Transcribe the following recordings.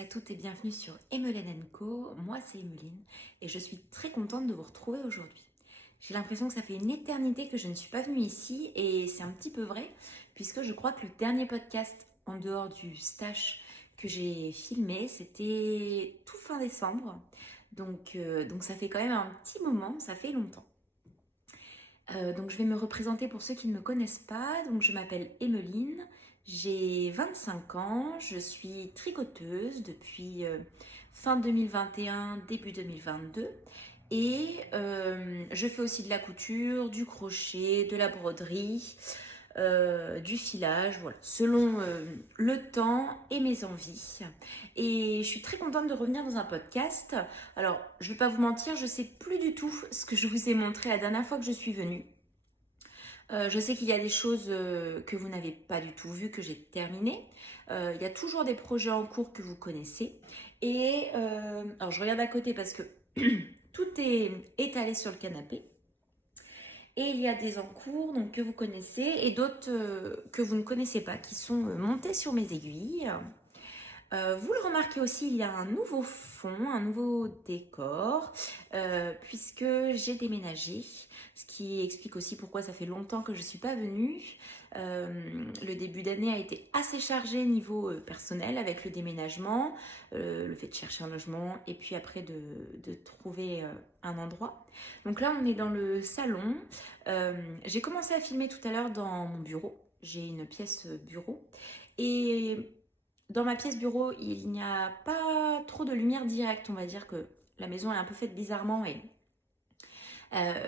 à toutes et bienvenue sur Emeline Co. Moi c'est Emeline et je suis très contente de vous retrouver aujourd'hui. J'ai l'impression que ça fait une éternité que je ne suis pas venue ici et c'est un petit peu vrai puisque je crois que le dernier podcast en dehors du stage que j'ai filmé c'était tout fin décembre. Donc ça fait quand même un petit moment, ça fait longtemps. Donc je vais me représenter pour ceux qui ne me connaissent pas. Donc je m'appelle Emeline, j'ai 25 ans, je suis tricoteuse depuis fin 2021, début 2022. Et je fais aussi de la couture, du crochet, de la broderie, du filage, voilà, selon le temps et mes envies. Et je suis très contente de revenir dans un podcast. Alors, je ne vais pas vous mentir, je ne sais plus du tout ce que je vous ai montré la dernière fois que je suis venue. Je sais qu'il y a des choses que vous n'avez pas du tout vues, que j'ai terminées. Il y a toujours des projets en cours que vous connaissez. Et alors, je regarde à côté parce que tout est étalé sur le canapé. Et il y a des en cours donc, que vous connaissez et d'autres que vous ne connaissez pas qui sont montés sur mes aiguilles. Vous le remarquez aussi, il y a un nouveau fond, un nouveau décor, puisque j'ai déménagé, ce qui explique aussi pourquoi ça fait longtemps que je ne suis pas venue. Le début d'année a été assez chargé niveau personnel avec le déménagement, le fait de chercher un logement et puis après de trouver un endroit. Donc là, on est dans le salon. J'ai commencé à filmer tout à l'heure dans mon bureau. J'ai une pièce bureau et dans ma pièce bureau, il n'y a pas trop de lumière directe. On va dire que la maison est un peu faite bizarrement et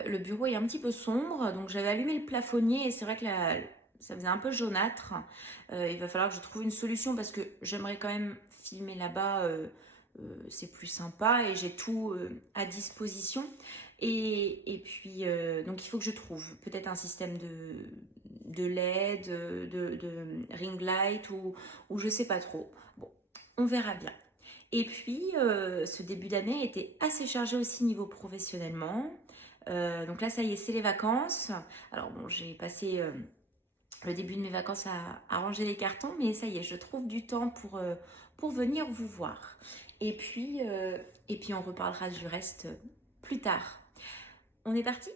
le bureau est un petit peu sombre. Donc j'avais allumé le plafonnier et c'est vrai que ça faisait un peu jaunâtre. Il va falloir que je trouve une solution parce que j'aimerais quand même filmer là-bas. C'est plus sympa et j'ai tout à disposition. Et puis, donc il faut que je trouve peut-être un système de LED, de ring light ou je sais pas trop. Bon, on verra bien. Et puis, ce début d'année était assez chargé aussi niveau professionnellement. Donc là, ça y est, c'est les vacances. Alors bon, j'ai passé le début de mes vacances à ranger les cartons, mais ça y est, je trouve du temps pour venir vous voir. Et puis on reparlera du reste plus tard. On est parti?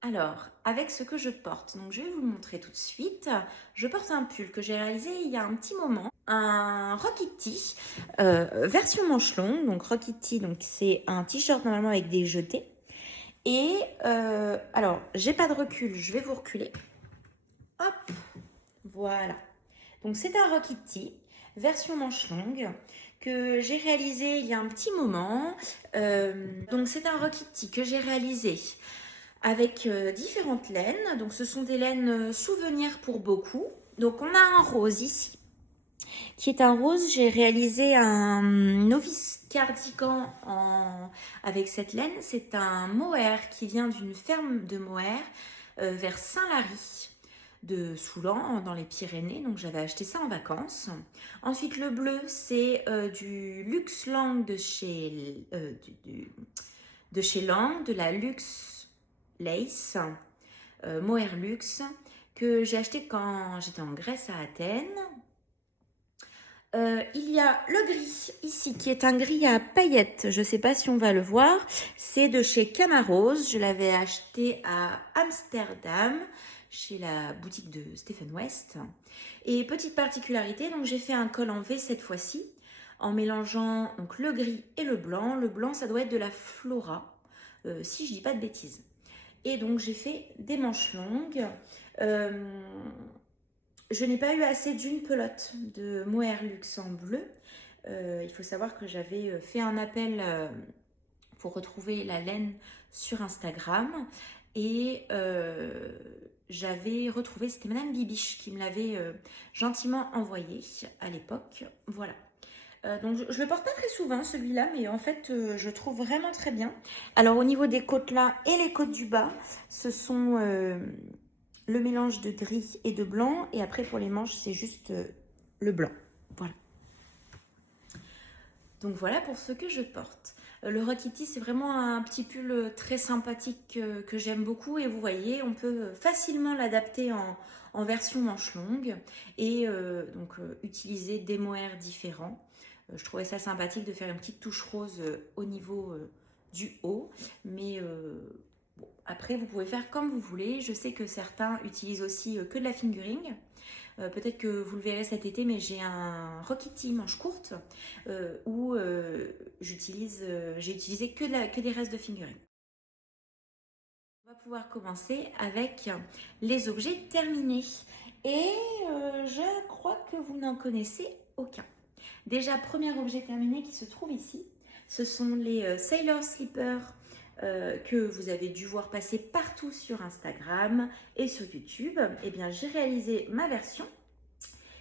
Alors, avec ce que je porte, donc je vais vous le montrer tout de suite. Je porte un pull que j'ai réalisé il y a un petit moment, un Rockity, version manche longue. Donc Rockity, donc c'est un t-shirt normalement avec des jetés. Et alors, j'ai pas de recul, je vais vous reculer. Hop, voilà. Donc c'est un Rockity, version manche longue, que j'ai réalisé il y a un petit moment. Donc c'est un Rockity que j'ai réalisé avec différentes laines. Donc ce sont des laines souvenirs pour beaucoup. Donc on a un rose ici, qui est un rose. J'ai réalisé un novice cardigan avec cette laine. C'est un mohair qui vient d'une ferme de mohair vers Saint-Lary de Soulan dans les Pyrénées. Donc j'avais acheté ça en vacances. Ensuite le bleu c'est du Luxe Lang de chez Lang, de la Luxe Lace, mohair luxe, que j'ai acheté quand j'étais en Grèce à Athènes. Il y a le gris ici qui est un gris à paillettes, je ne sais pas si on va le voir, c'est de chez Camarose, je l'avais acheté à Amsterdam chez la boutique de Stephen West. Et petite particularité, donc j'ai fait un col en V cette fois-ci en mélangeant donc le gris et le blanc. Le blanc ça doit être de la Flora, si je dis pas de bêtises. Et donc j'ai fait des manches longues. Je n'ai pas eu assez d'une pelote de mohair luxe en bleu. Il faut savoir que j'avais fait un appel pour retrouver la laine sur Instagram et j'avais retrouvé, c'était Madame Bibiche qui me l'avait gentiment envoyé à l'époque. Voilà. Donc je le porte pas très souvent celui-là, mais en fait je trouve vraiment très bien. Alors au niveau des côtes là et les côtes du bas, ce sont le mélange de gris et de blanc, et après pour les manches c'est juste le blanc. Voilà. Donc voilà pour ce que je porte. Le Hello Kitty, c'est vraiment un petit pull très sympathique que j'aime beaucoup. Et vous voyez, on peut facilement l'adapter en version manche longue et utiliser des mohair différents. Je trouvais ça sympathique de faire une petite touche rose au niveau du haut. Mais bon, après, vous pouvez faire comme vous voulez. Je sais que certains utilisent aussi que de la fingering. Peut-être que vous le verrez cet été, mais j'ai un Hello Kitty manche courte où j'ai utilisé que des restes de fingering. On va pouvoir commencer avec les objets terminés. Et je crois que vous n'en connaissez aucun. Déjà, premier objet terminé qui se trouve ici, ce sont les Sailor Slippers que vous avez dû voir passer partout sur Instagram et sur YouTube. Eh bien, j'ai réalisé ma version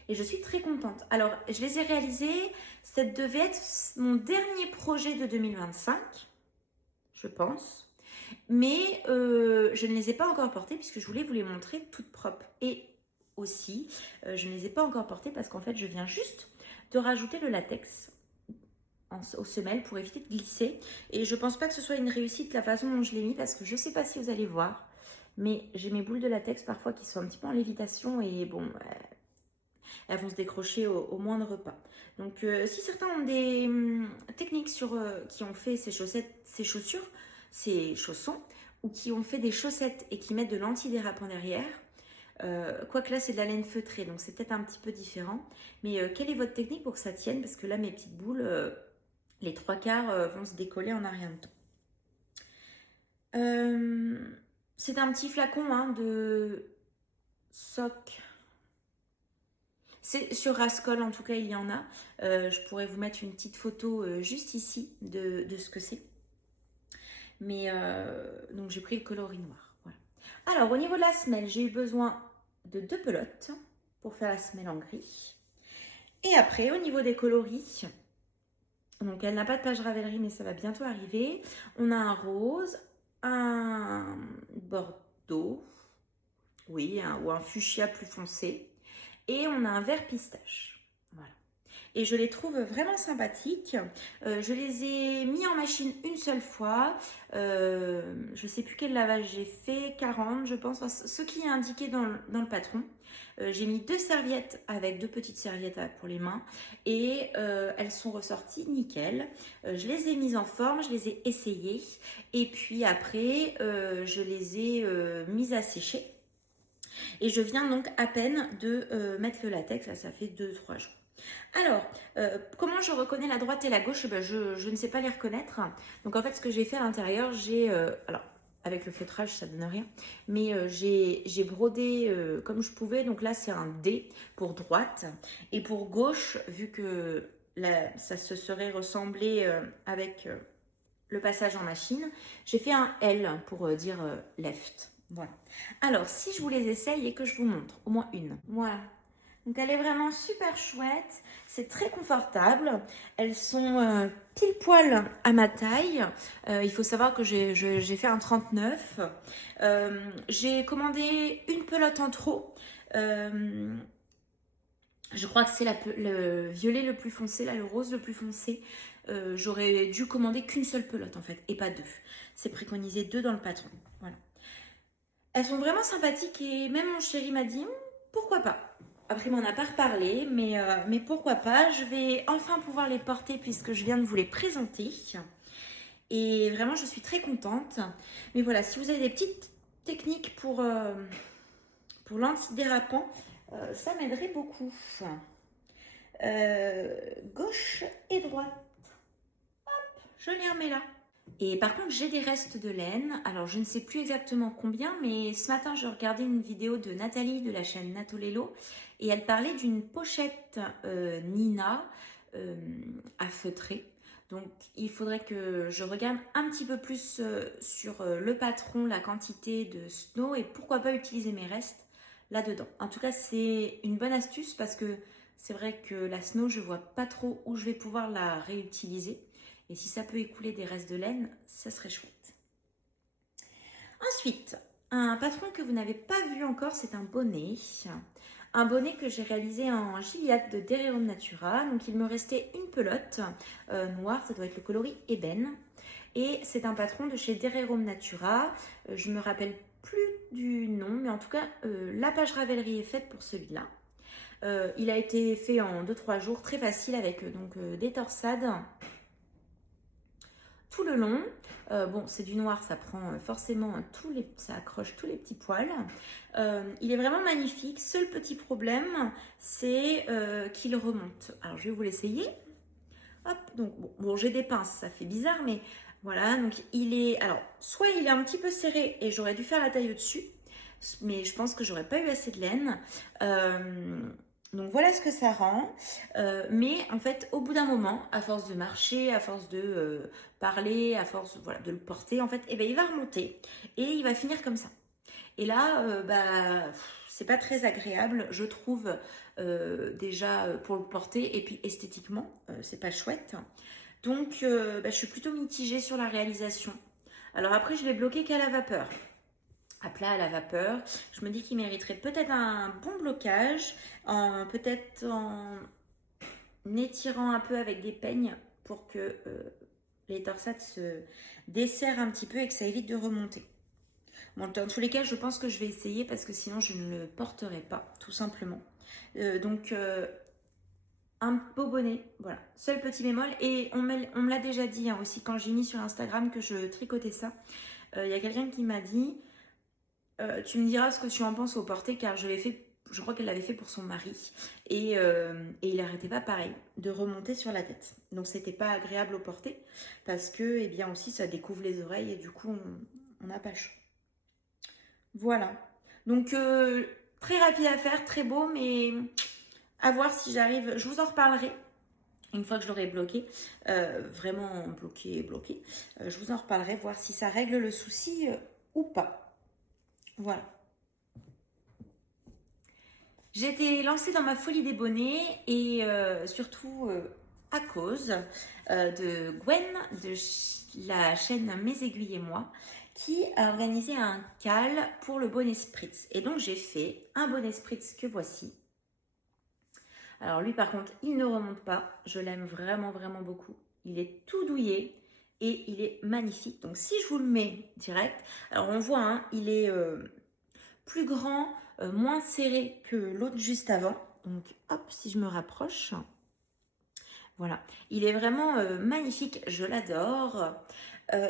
et je suis très contente. Alors, je les ai réalisés, ça devait être mon dernier projet de 2025, je pense. Mais je ne les ai pas encore portées puisque je voulais vous les montrer toutes propres. Et aussi, je ne les ai pas encore portées parce qu'en fait, je viens juste de rajouter le latex aux semelles pour éviter de glisser. Et je pense pas que ce soit une réussite la façon dont je l'ai mis parce que je sais pas si vous allez voir. Mais j'ai mes boules de latex parfois qui sont un petit peu en lévitation et bon, elles vont se décrocher au moindre pas. Donc si certains ont des techniques qui ont fait ces chaussures, ces chaussons, ou qui ont fait des chaussettes et qui mettent de l'antidérapant derrière, quoique là c'est de la laine feutrée, donc c'est peut-être un petit peu différent. Mais quelle est votre technique pour que ça tienne? Parce que là mes petites boules, les trois quarts vont se décoller en un rien de temps. C'est un petit flacon de soc. Sur Rascol, en tout cas, il y en a. Je pourrais vous mettre une petite photo juste ici de ce que c'est. Mais donc, j'ai pris le coloris noir. Voilà. Alors, au niveau de la semelle, j'ai eu besoin de 2 pelotes pour faire la semelle en gris. Et après, au niveau des coloris, donc elle n'a pas de page Ravelry, mais ça va bientôt arriver. On a un rose, un bordeaux, oui, ou un fuchsia plus foncé. Et on a un vert pistache. Voilà. Et je les trouve vraiment sympathiques. Je les ai mis en machine une seule fois. Je ne sais plus quel lavage j'ai fait, 40 je pense, enfin, ce qui est indiqué dans le patron. J'ai mis 2 serviettes avec 2 petites serviettes pour les mains et elles sont ressorties nickel. Je les ai mises en forme, je les ai essayées et puis après je les ai mises à sécher. Et je viens donc à peine de mettre le latex, là ça fait 2-3 jours. Alors, comment je reconnais la droite et la gauche? Je ne sais pas les reconnaître. Donc en fait, ce que j'ai fait à l'intérieur, alors, avec le feutrage, ça donne rien. Mais j'ai brodé comme je pouvais. Donc là, c'est un D pour droite. Et pour gauche, vu que ça se serait ressemblé avec le passage en machine, j'ai fait un L pour dire left. Voilà. Alors, si je vous les essaye et que je vous montre, au moins une. Voilà. Donc, elle est vraiment super chouette. C'est très confortable. Elles sont pile poil à ma taille. Il faut savoir que j'ai fait un 39. J'ai commandé une pelote en trop. Je crois que c'est le violet le plus foncé, là, le rose le plus foncé. J'aurais dû commander qu'une seule pelote en fait, et pas 2. C'est préconisé 2 dans le patron. Voilà. Elles sont vraiment sympathiques et même mon chéri m'a dit pourquoi pas. Après, il m'en a pas reparlé, mais pourquoi pas. Je vais enfin pouvoir les porter puisque je viens de vous les présenter. Et vraiment, je suis très contente. Mais voilà, si vous avez des petites techniques pour l'antidérapant, ça m'aiderait beaucoup. Gauche et droite. Hop, je les remets là. Et par contre, j'ai des restes de laine. Alors, je ne sais plus exactement combien, mais ce matin, je regardais une vidéo de Nathalie de la chaîne Natolello et elle parlait d'une pochette Nina à feutrer. Donc, il faudrait que je regarde un petit peu plus sur le patron, la quantité de snow et pourquoi pas utiliser mes restes là-dedans. En tout cas, c'est une bonne astuce parce que c'est vrai que la snow, je vois pas trop où je vais pouvoir la réutiliser. Et si ça peut écouler des restes de laine, ça serait chouette. Ensuite, un patron que vous n'avez pas vu encore, c'est un bonnet. un bonnet que j'ai réalisé en giliath de Dererum Natura. Donc il me restait une pelote noire, ça doit être le coloris ébène. Et c'est un patron de chez Dererum Natura. Je me rappelle plus du nom, mais en tout cas, la page Ravelry est faite pour celui-là. Il a été fait en 2-3 jours, très facile, avec des torsades tout le long. Bon, c'est du noir, ça prend forcément ça accroche tous les petits poils. Il est vraiment magnifique. Seul petit problème, c'est qu'il remonte. Alors, je vais vous l'essayer. Hop, donc bon, j'ai des pinces, ça fait bizarre, mais voilà. Donc, alors, soit il est un petit peu serré et j'aurais dû faire la taille au-dessus, mais je pense que j'aurais pas eu assez de laine. Donc voilà ce que ça rend, mais en fait au bout d'un moment, à force de marcher, à force de parler, à force voilà, de le porter, en fait, eh ben, il va remonter et il va finir comme ça. Et là, c'est pas très agréable, je trouve, déjà pour le porter, et puis esthétiquement, c'est pas chouette. Donc je suis plutôt mitigée sur la réalisation. Alors après, je l'ai bloqué qu'à la vapeur. À plat à la vapeur. Je me dis qu'il mériterait peut-être un bon blocage, peut-être en étirant un peu avec des peignes pour que les torsades se desserrent un petit peu et que ça évite de remonter. Bon, dans tous les cas, je pense que je vais essayer parce que sinon je ne le porterai pas, tout simplement. Un beau bonnet, voilà. Seul petit bémol, et on me l'a déjà dit aussi quand j'ai mis sur Instagram que je tricotais ça. Il y a quelqu'un qui m'a dit... tu me diras ce que tu en penses au porté, car je crois qu'elle l'avait fait pour son mari et il n'arrêtait pas pareil de remonter sur la tête. Donc c'était pas agréable au porté parce que eh bien aussi ça découvre les oreilles et du coup on n'a pas le choix. Voilà. Donc très rapide à faire, très beau, mais à voir si j'arrive. Je vous en reparlerai une fois que je l'aurai bloqué, vraiment bloqué. Je vous en reparlerai, voir si ça règle le souci ou pas. Voilà. J'ai été lancée dans ma folie des bonnets et surtout à cause de Gwen de la chaîne Mes Aiguilles et moi qui a organisé un call pour le bonnet Spritz. Et donc j'ai fait un bonnet Spritz que voici. Alors lui par contre il ne remonte pas, je l'aime vraiment beaucoup. Il est tout douillet et il est magnifique. Donc si je vous le mets direct, alors on voit hein, il est plus grand, moins serré que l'autre juste avant. Donc hop, si je me rapproche, voilà, il est vraiment magnifique, je l'adore.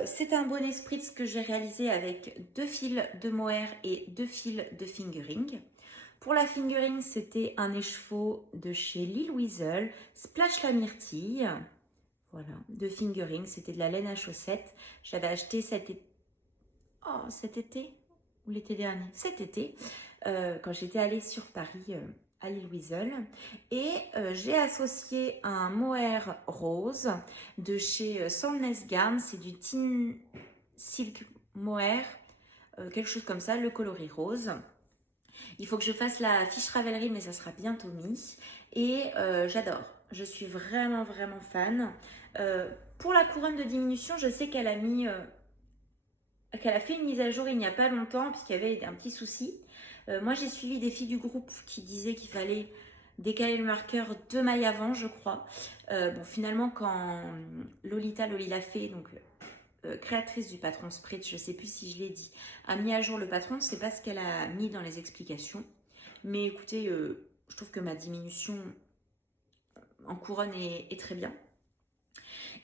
C'est un bonnet Spritz que j'ai réalisé avec 2 fils de mohair et 2 fils de fingering. Pour la fingering, c'était un écheveau de chez Lille Weasel, Splash la myrtille. Voilà, de fingering, c'était de la laine à chaussettes. J'avais acheté cet été ou l'été dernier, cet été, quand j'étais allée sur Paris à Lille Weasel. Et j'ai associé un mohair rose de chez Sandnes Garn, c'est du Tin Silk Mohair, quelque chose comme ça, le coloris rose. Il faut que je fasse la fiche Ravelry, mais ça sera bientôt mis. Et j'adore, je suis vraiment fan. Pour la couronne de diminution, je sais qu'elle a mis... qu'elle a fait une mise à jour il n'y a pas longtemps puisqu'il y avait un petit souci. Moi j'ai suivi des filles du groupe qui disaient qu'il fallait décaler le marqueur 2 mailles avant, je crois. Bon, finalement quand Lolita fait, donc créatrice du patron Spritz, je ne sais plus si je l'ai dit, a mis à jour le patron, c'est pas ce qu'elle a mis dans les explications. Mais écoutez, je trouve que ma diminution en couronne est très bien.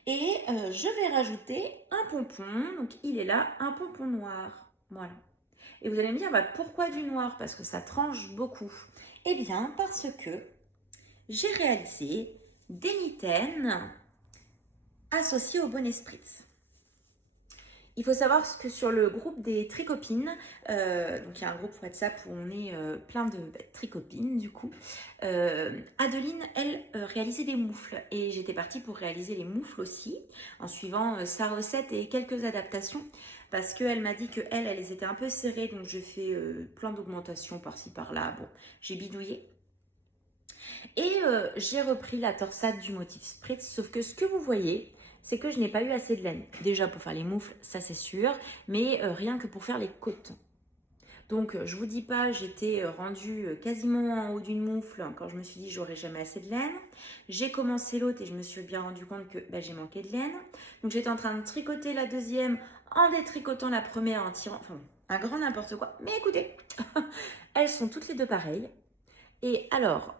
Et je vais rajouter un pompon, donc il est là, un pompon noir, voilà. Et vous allez me dire, bah, pourquoi du noir? Parce que ça tranche beaucoup. Eh bien, parce que j'ai réalisé des mitaines associées au bonnet Spritz. Il faut savoir que sur le groupe des tricopines, donc il y a un groupe WhatsApp où on est plein de tricopines du coup, Adeline, elle, réalisait des moufles et j'étais partie pour réaliser les moufles aussi, en suivant sa recette et quelques adaptations, parce qu'elle m'a dit qu'elle, elles étaient un peu serrées, donc je fais plein d'augmentations par-ci par-là, bon, j'ai bidouillé. Et j'ai repris la torsade du motif Spritz, sauf que ce que vous voyez, c'est que je n'ai pas eu assez de laine. Déjà pour faire les moufles, ça c'est sûr, mais rien que pour faire les côtes. Donc, je vous dis pas, j'étais rendue quasiment en haut d'une moufle quand je me suis dit j'aurais jamais assez de laine. J'ai commencé l'autre et je me suis bien rendu compte que j'ai manqué de laine. Donc, j'étais en train de tricoter la deuxième en détricotant la première, en tirant, enfin, un grand n'importe quoi. Mais écoutez, elles sont toutes les deux pareilles. Et alors,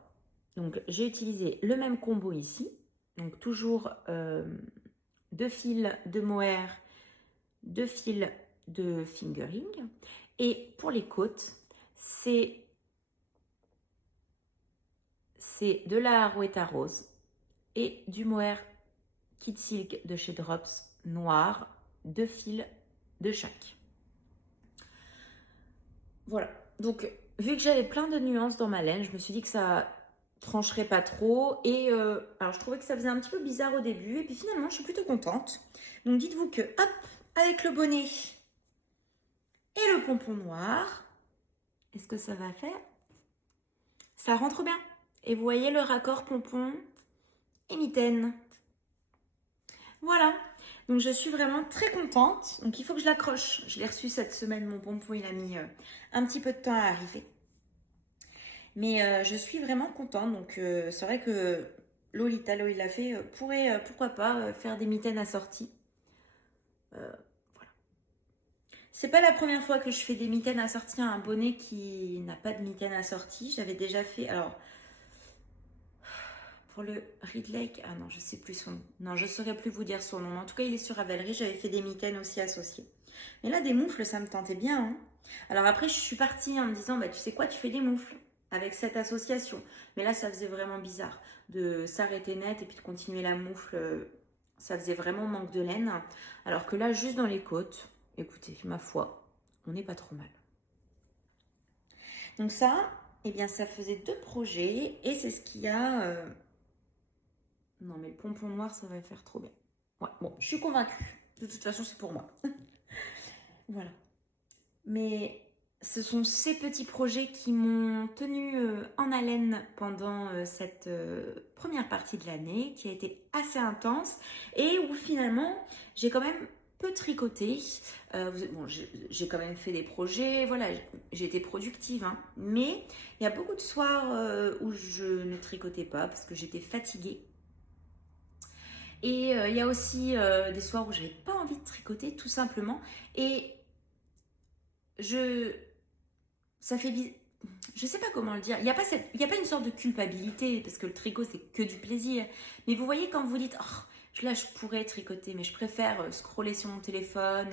donc j'ai utilisé le même combo ici. Donc, toujours 2 fils de mohair, 2 fils de fingering. Et pour les côtes, c'est de la Arouetta rose et du mohair Kid Silk de chez Drops noir, 2 fils de chaque. Voilà. Donc, vu que j'avais plein de nuances dans ma laine, je me suis dit que ça trancherait pas trop. Et alors, je trouvais que ça faisait un petit peu bizarre au début. Et puis finalement, je suis plutôt contente. Donc, dites-vous que, hop, avec le bonnet et le pompon noir, est-ce que ça va faire? Ça rentre bien. Et vous voyez le raccord pompon et mitaine. Voilà. Donc je suis vraiment très contente. Donc il faut que je l'accroche. Je l'ai reçu cette semaine, mon pompon. Il a mis un petit peu de temps à arriver. Mais je suis vraiment contente. Donc c'est vrai que Lolita fait pourrait, pourquoi pas, faire des mitaines assorties. Voilà. C'est pas la première fois que je fais des mitaines assorties à un bonnet qui n'a pas de mitaine assortie. J'avais déjà fait... Alors, pour le Ridley, ah non, je sais plus son nom. Non, je saurais plus vous dire son nom. En tout cas, il est sur Ravelry. J'avais fait des mitaines aussi associées. Mais là, des moufles, ça me tentait bien. Hein. Alors après, je suis partie en me disant, tu sais quoi, tu fais des moufles avec cette association. Mais là, ça faisait vraiment bizarre de s'arrêter net et puis de continuer la moufle. Ça faisait vraiment manque de laine. Alors que là, juste dans les côtes, écoutez, ma foi, on n'est pas trop mal. Donc ça, eh bien, ça faisait 2 projets et c'est ce qui a... Non, mais le pompon noir, ça va faire trop bien. Ouais, bon, je suis convaincue. De toute façon, c'est pour moi. Voilà. Mais ce sont ces petits projets qui m'ont tenu en haleine pendant cette première partie de l'année, qui a été assez intense et où finalement, j'ai quand même peu tricoté. Bon, j'ai quand même fait des projets, voilà, j'ai été productive, hein, mais il y a beaucoup de soirs où je ne tricotais pas parce que j'étais fatiguée. Et il y a aussi des soirs où j'avais pas envie de tricoter, tout simplement. Et ça fait je sais pas comment le dire. Il y a pas une sorte de culpabilité parce que le tricot c'est que du plaisir. Mais vous voyez quand vous dites, oh, là je pourrais tricoter, mais je préfère scroller sur mon téléphone,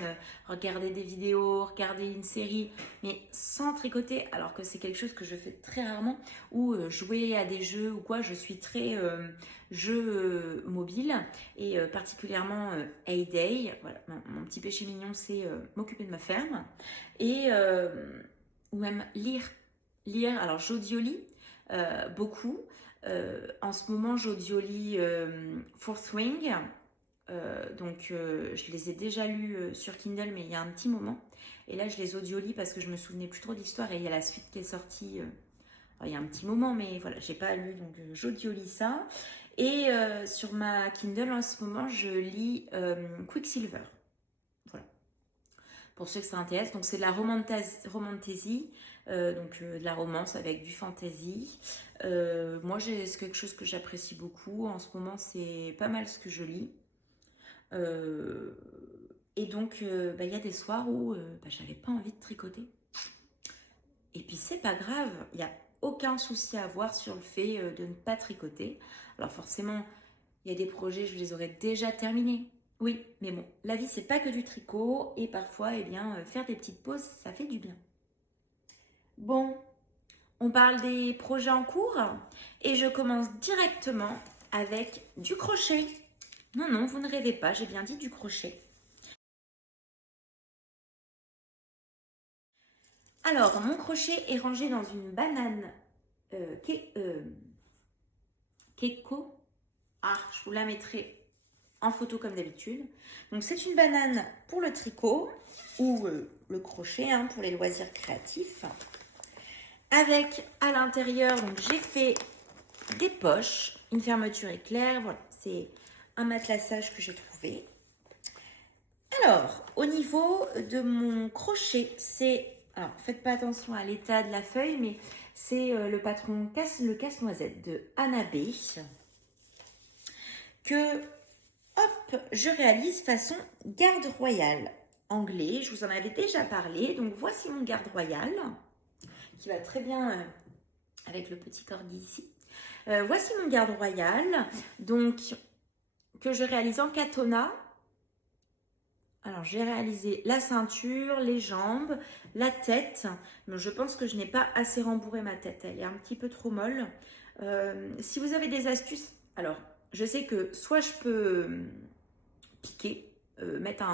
regarder des vidéos, regarder une série, mais sans tricoter. Alors que c'est quelque chose que je fais très rarement. Ou jouer à des jeux ou quoi. Je suis très jeu mobile et particulièrement Hay-Day. Voilà, mon petit péché mignon, c'est m'occuper de ma ferme et ou même lire. Alors j'audiolis beaucoup. En ce moment, j'audiolis Fourth Wing. Donc je les ai déjà lus sur Kindle, mais il y a un petit moment. Et là, je les audiolis parce que je me souvenais plus trop de l'histoire et il y a la suite qui est sortie. Il y a un petit moment, mais voilà, j'ai pas lu, donc j'audiolis ça. Et sur ma Kindle, en ce moment, je lis Quicksilver. Voilà. Pour ceux que ça intéresse, donc c'est de la romantasy, donc de la romance avec du fantasy. Moi, c'est quelque chose que j'apprécie beaucoup. En ce moment, c'est pas mal ce que je lis. Et donc, il y a des soirs où j'avais pas envie de tricoter. Et puis, c'est pas grave. Il n'y a aucun souci à avoir sur le fait de ne pas tricoter. Alors, forcément, il y a des projets, je les aurais déjà terminés. Oui, mais bon, la vie, c'est pas que du tricot. Et parfois, eh bien, faire des petites pauses, ça fait du bien. Bon, on parle des projets en cours. Et je commence directement avec du crochet. Non, non, vous ne rêvez pas, j'ai bien dit du crochet. Alors, mon crochet est rangé dans une banane Keiko. Ah, je vous la mettrai en photo comme d'habitude. Donc, c'est une banane pour le tricot ou le crochet pour les loisirs créatifs. Avec à l'intérieur, donc j'ai fait des poches, une fermeture éclair. Voilà, c'est un matelassage que j'ai trouvé. Alors, au niveau de mon crochet, c'est Alors, faites pas attention à l'état de la feuille, mais c'est le patron le casse-noisette de Anna B. Que, hop, je réalise façon garde royale. Anglais, je vous en avais déjà parlé. Donc, voici mon garde royal, qui va très bien avec le petit corgi ici. Voici mon garde royal, donc, que je réalise en katona. Alors, j'ai réalisé la ceinture, les jambes, la tête. Mais je pense que je n'ai pas assez rembourré ma tête. Elle est un petit peu trop molle. Si vous avez des astuces... Alors, je sais que soit je peux piquer, mettre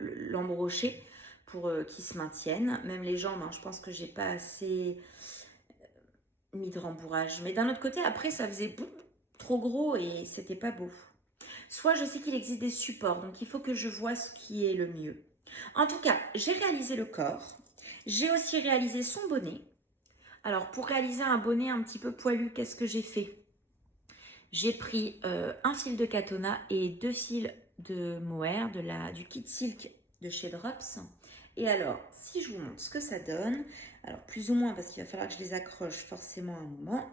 l'embrocher pour qu'il se maintienne. Même les jambes, hein, je pense que j'ai pas assez mis de rembourrage. Mais d'un autre côté, après, ça faisait trop gros et c'était pas beau. Soit je sais qu'il existe des supports, donc il faut que je vois ce qui est le mieux. En tout cas, j'ai réalisé le corps. J'ai aussi réalisé son bonnet. Alors, pour réaliser un bonnet un petit peu poilu, qu'est-ce que j'ai fait? J'ai pris un fil de katona et 2 fils de mohair, du kit silk de chez Drops. Et alors, si je vous montre ce que ça donne, alors plus ou moins parce qu'il va falloir que je les accroche forcément un moment.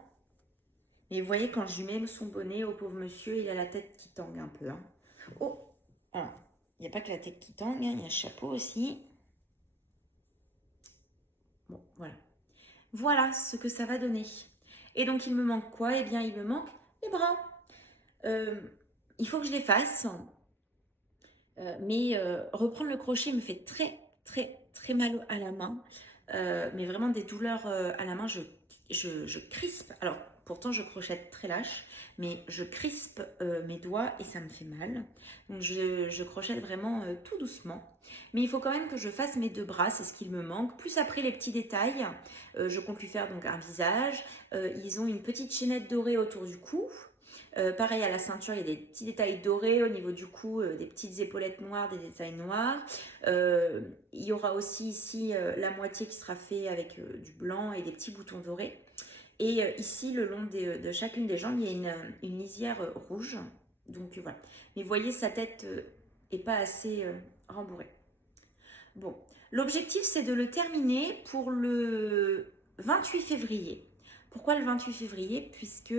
Et vous voyez, quand je lui mets son bonnet au pauvre monsieur, il a la tête qui tangue un peu. Hein. Oh, alors, il n'y a pas que la tête qui tangue, hein, il y a le chapeau aussi. Bon, voilà. Voilà ce que ça va donner. Et donc, il me manque quoi? Eh bien, il me manque les bras. Il faut que je les fasse. Mais reprendre le crochet me fait très, très, très mal à la main. Mais vraiment des douleurs à la main, je crispe. Alors, pourtant, je crochette très lâche, mais je crispe mes doigts et ça me fait mal. Donc, je crochette vraiment tout doucement. Mais il faut quand même que je fasse mes 2 bras, c'est ce qu'il me manque. Plus après, les petits détails. Je compte lui faire donc un visage. Ils ont une petite chaînette dorée autour du cou. Pareil à la ceinture, il y a des petits détails dorés au niveau du cou, des petites épaulettes noires, des détails noirs. Il y aura aussi ici la moitié qui sera fait avec du blanc et des petits boutons dorés. Et ici, le long de chacune des jambes, il y a une lisière rouge. Donc voilà. Mais vous voyez, sa tête n'est pas assez rembourrée. Bon, l'objectif, c'est de le terminer pour le 28 février. Pourquoi le 28 février? Puisque...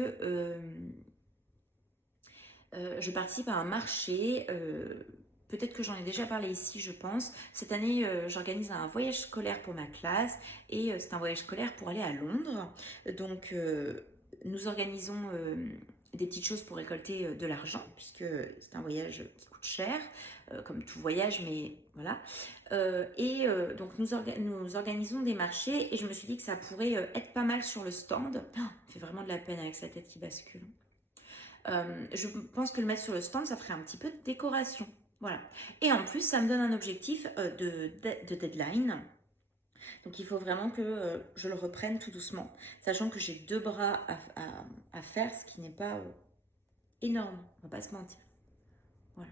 je participe à un marché, peut-être que j'en ai déjà parlé ici, je pense. Cette année, j'organise un voyage scolaire pour ma classe et c'est un voyage scolaire pour aller à Londres. Donc, nous organisons des petites choses pour récolter de l'argent, puisque c'est un voyage qui coûte cher, comme tout voyage, mais voilà. Donc, nous organisons des marchés et je me suis dit que ça pourrait être pas mal sur le stand. Oh, il fait vraiment de la peine avec sa tête qui bascule. Je pense que le mettre sur le stand, ça ferait un petit peu de décoration. Voilà. Et en plus, ça me donne un objectif de deadline. Donc, il faut vraiment que je le reprenne tout doucement. Sachant que j'ai 2 bras à faire, ce qui n'est pas énorme. On va pas se mentir. Voilà.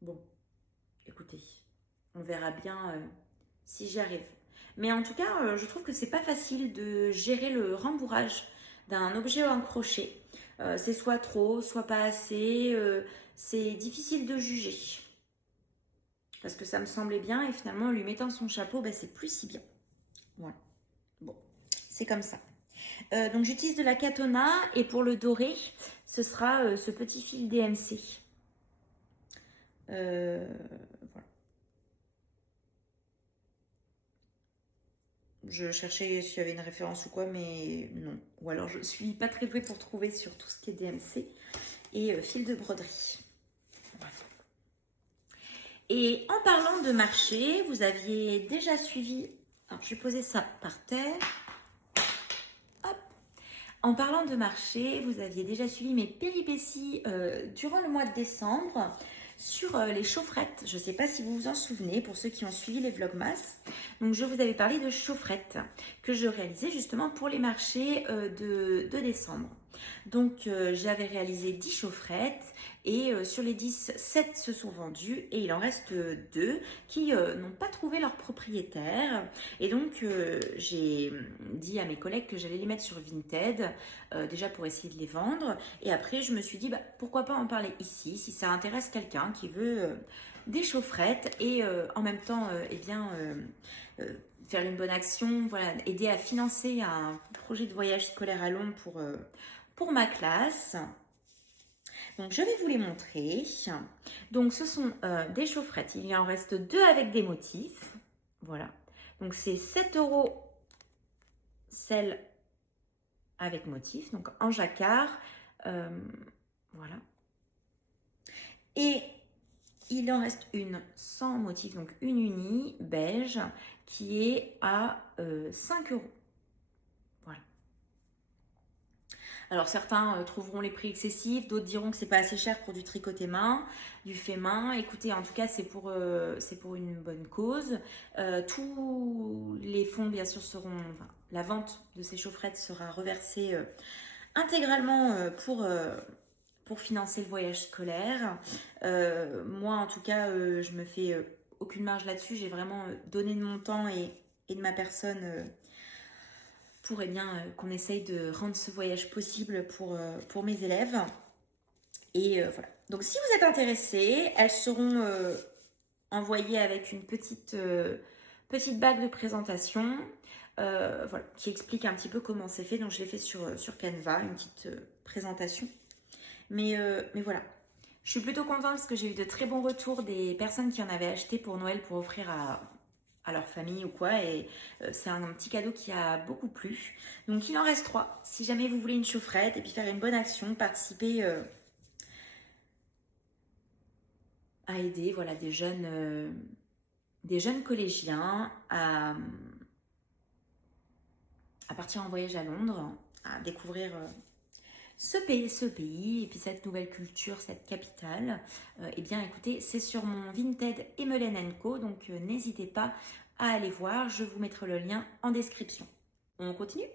Bon, écoutez, on verra bien si j'y arrive. Mais en tout cas, je trouve que c'est pas facile de gérer le rembourrage d'un objet en crochet. C'est soit trop, soit pas assez. C'est difficile de juger. Parce que ça me semblait bien et finalement, en lui mettant son chapeau, ben, c'est plus si bien. Voilà. Bon, c'est comme ça. Donc j'utilise de la katona et pour le doré, ce sera ce petit fil DMC. Voilà. Je cherchais s'il y avait une référence ou quoi, mais non. Ou alors je suis pas très douée pour trouver sur tout ce qui est DMC et fil de broderie. Voilà. Et en parlant de marché, vous aviez déjà suivi... Alors, je vais poser ça par terre. Hop. En parlant de marché, vous aviez déjà suivi mes péripéties durant le mois de décembre sur les chaufferettes. Je ne sais pas si vous vous en souvenez, pour ceux qui ont suivi les vlogmas. Donc, je vous avais parlé de chaufferettes que je réalisais justement pour les marchés de décembre. Donc, j'avais réalisé 10 chaufferettes et sur les 10, 7 se sont vendues et il en reste 2 qui n'ont pas trouvé leur propriétaire. Et donc, j'ai dit à mes collègues que j'allais les mettre sur Vinted, déjà pour essayer de les vendre. Et après, je me suis dit, pourquoi pas en parler ici, si ça intéresse quelqu'un qui veut des chaufferettes et en même temps, faire une bonne action, voilà, aider à financer un projet de voyage scolaire à Londres pour ma classe. Donc je vais vous les montrer. Donc ce sont des chaufferettes. Il y en reste 2 avec des motifs. Voilà. Donc c'est 7 € celle avec motif, donc en jacquard. Voilà. Et il en reste une sans motif, donc une unie beige qui est à 5 €. Voilà. Alors certains trouveront les prix excessifs, d'autres diront que c'est pas assez cher pour du tricoté main, du fait main. Écoutez, en tout cas c'est pour une bonne cause. Tous les fonds bien sûr seront, enfin, la vente de ces chaufferettes sera reversée intégralement pour financer le voyage scolaire. Moi en tout cas je me fais aucune marge là-dessus, j'ai vraiment donné de mon temps et de ma personne pour qu'on essaye de rendre ce voyage possible pour mes élèves. Et voilà. Donc si vous êtes intéressés, elles seront envoyées avec une petite bague de présentation voilà, qui explique un petit peu comment c'est fait. Donc je l'ai fait sur Canva, une petite présentation. Mais voilà. Je suis plutôt contente parce que j'ai eu de très bons retours des personnes qui en avaient acheté pour Noël pour offrir à leur famille ou quoi, et c'est un petit cadeau qui a beaucoup plu. Donc il en reste 3. Si jamais vous voulez une chaufferette et puis faire une bonne action, participer à aider voilà, des jeunes collégiens à partir en voyage à Londres, à découvrir ce pays et puis cette nouvelle culture, cette capitale, eh bien écoutez, c'est sur mon Vinted Emmeline & Co, donc n'hésitez pas à aller voir, je vous mettrai le lien en description. On continue ?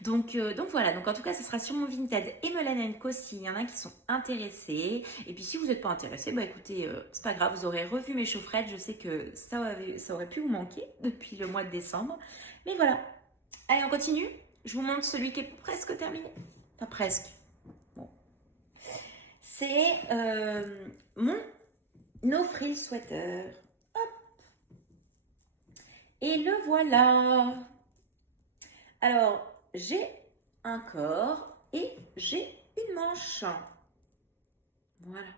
Donc voilà, donc en tout cas ce sera sur mon Vinted Emmeline & Co s'il y en a qui sont intéressés. Et puis si vous n'êtes pas intéressé, bah écoutez, c'est pas grave, vous aurez revu mes chaufferettes, je sais que ça aurait pu vous manquer depuis le mois de décembre. Mais voilà, allez on continue, je vous montre celui qui est presque terminé. Enfin, presque. Bon. C'est mon No Frill Sweater. Hop. Et le voilà. Alors, j'ai un corps et j'ai une manche. Voilà.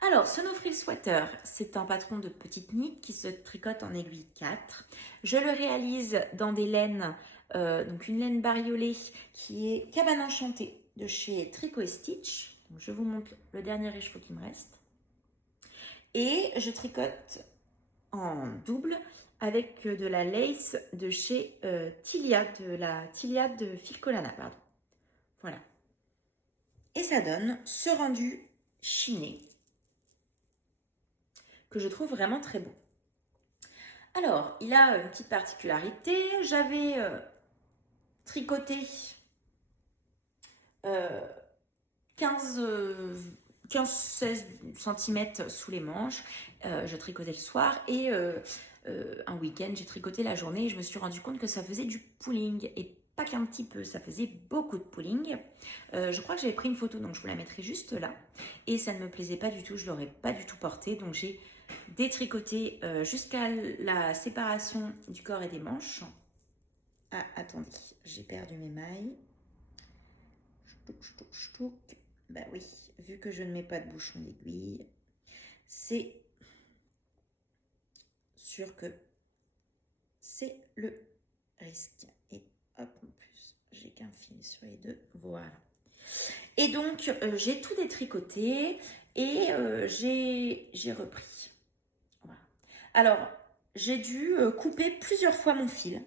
Alors, ce No Frill Sweater, c'est un patron de petite knit qui se tricote en aiguille 4. Je le réalise dans des laines, donc une laine bariolée qui est Cabane Enchantée de chez Tricot & Stitch. Donc, je vous montre le dernier écheveau qui me reste. Et je tricote en double avec de la lace de chez Tilia, de la Tilia de Filcolana, pardon. Voilà. Et ça donne ce rendu chiné que je trouve vraiment très beau. Alors, il a une petite particularité. J'avais tricoté 15-16 cm sous les manches. Je tricotais le soir et un week-end, j'ai tricoté la journée et je me suis rendu compte que ça faisait du pulling et pas qu'un petit peu, ça faisait beaucoup de pulling. Je crois que j'avais pris une photo, donc je vous la mettrai juste là. Et ça ne me plaisait pas du tout, je ne l'aurais pas du tout porté, donc j'ai détricoté jusqu'à la séparation du corps et des manches. Ah, attendez, j'ai perdu mes mailles. Chtouk. Bah oui, vu que je ne mets pas de bouchon d'aiguille, c'est sûr que c'est le risque. Et hop, en plus, j'ai qu'un fil sur les deux. Voilà. Et donc, j'ai tout détricoté et j'ai repris. Voilà. Alors, j'ai dû couper plusieurs fois mon fil.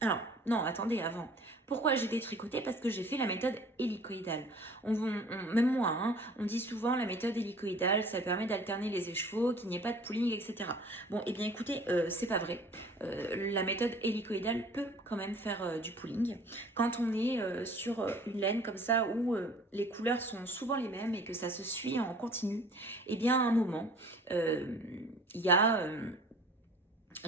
Alors, non, attendez, avant. Pourquoi j'ai détricoté? Parce que j'ai fait la méthode hélicoïdale. Même moi, hein, on dit souvent la méthode hélicoïdale, ça permet d'alterner les écheveaux, qu'il n'y ait pas de pulling, etc. Bon, eh bien écoutez, c'est pas vrai. La méthode hélicoïdale peut quand même faire du pulling. Quand on est sur une laine comme ça, où les couleurs sont souvent les mêmes et que ça se suit en continu, eh bien à un moment, il y a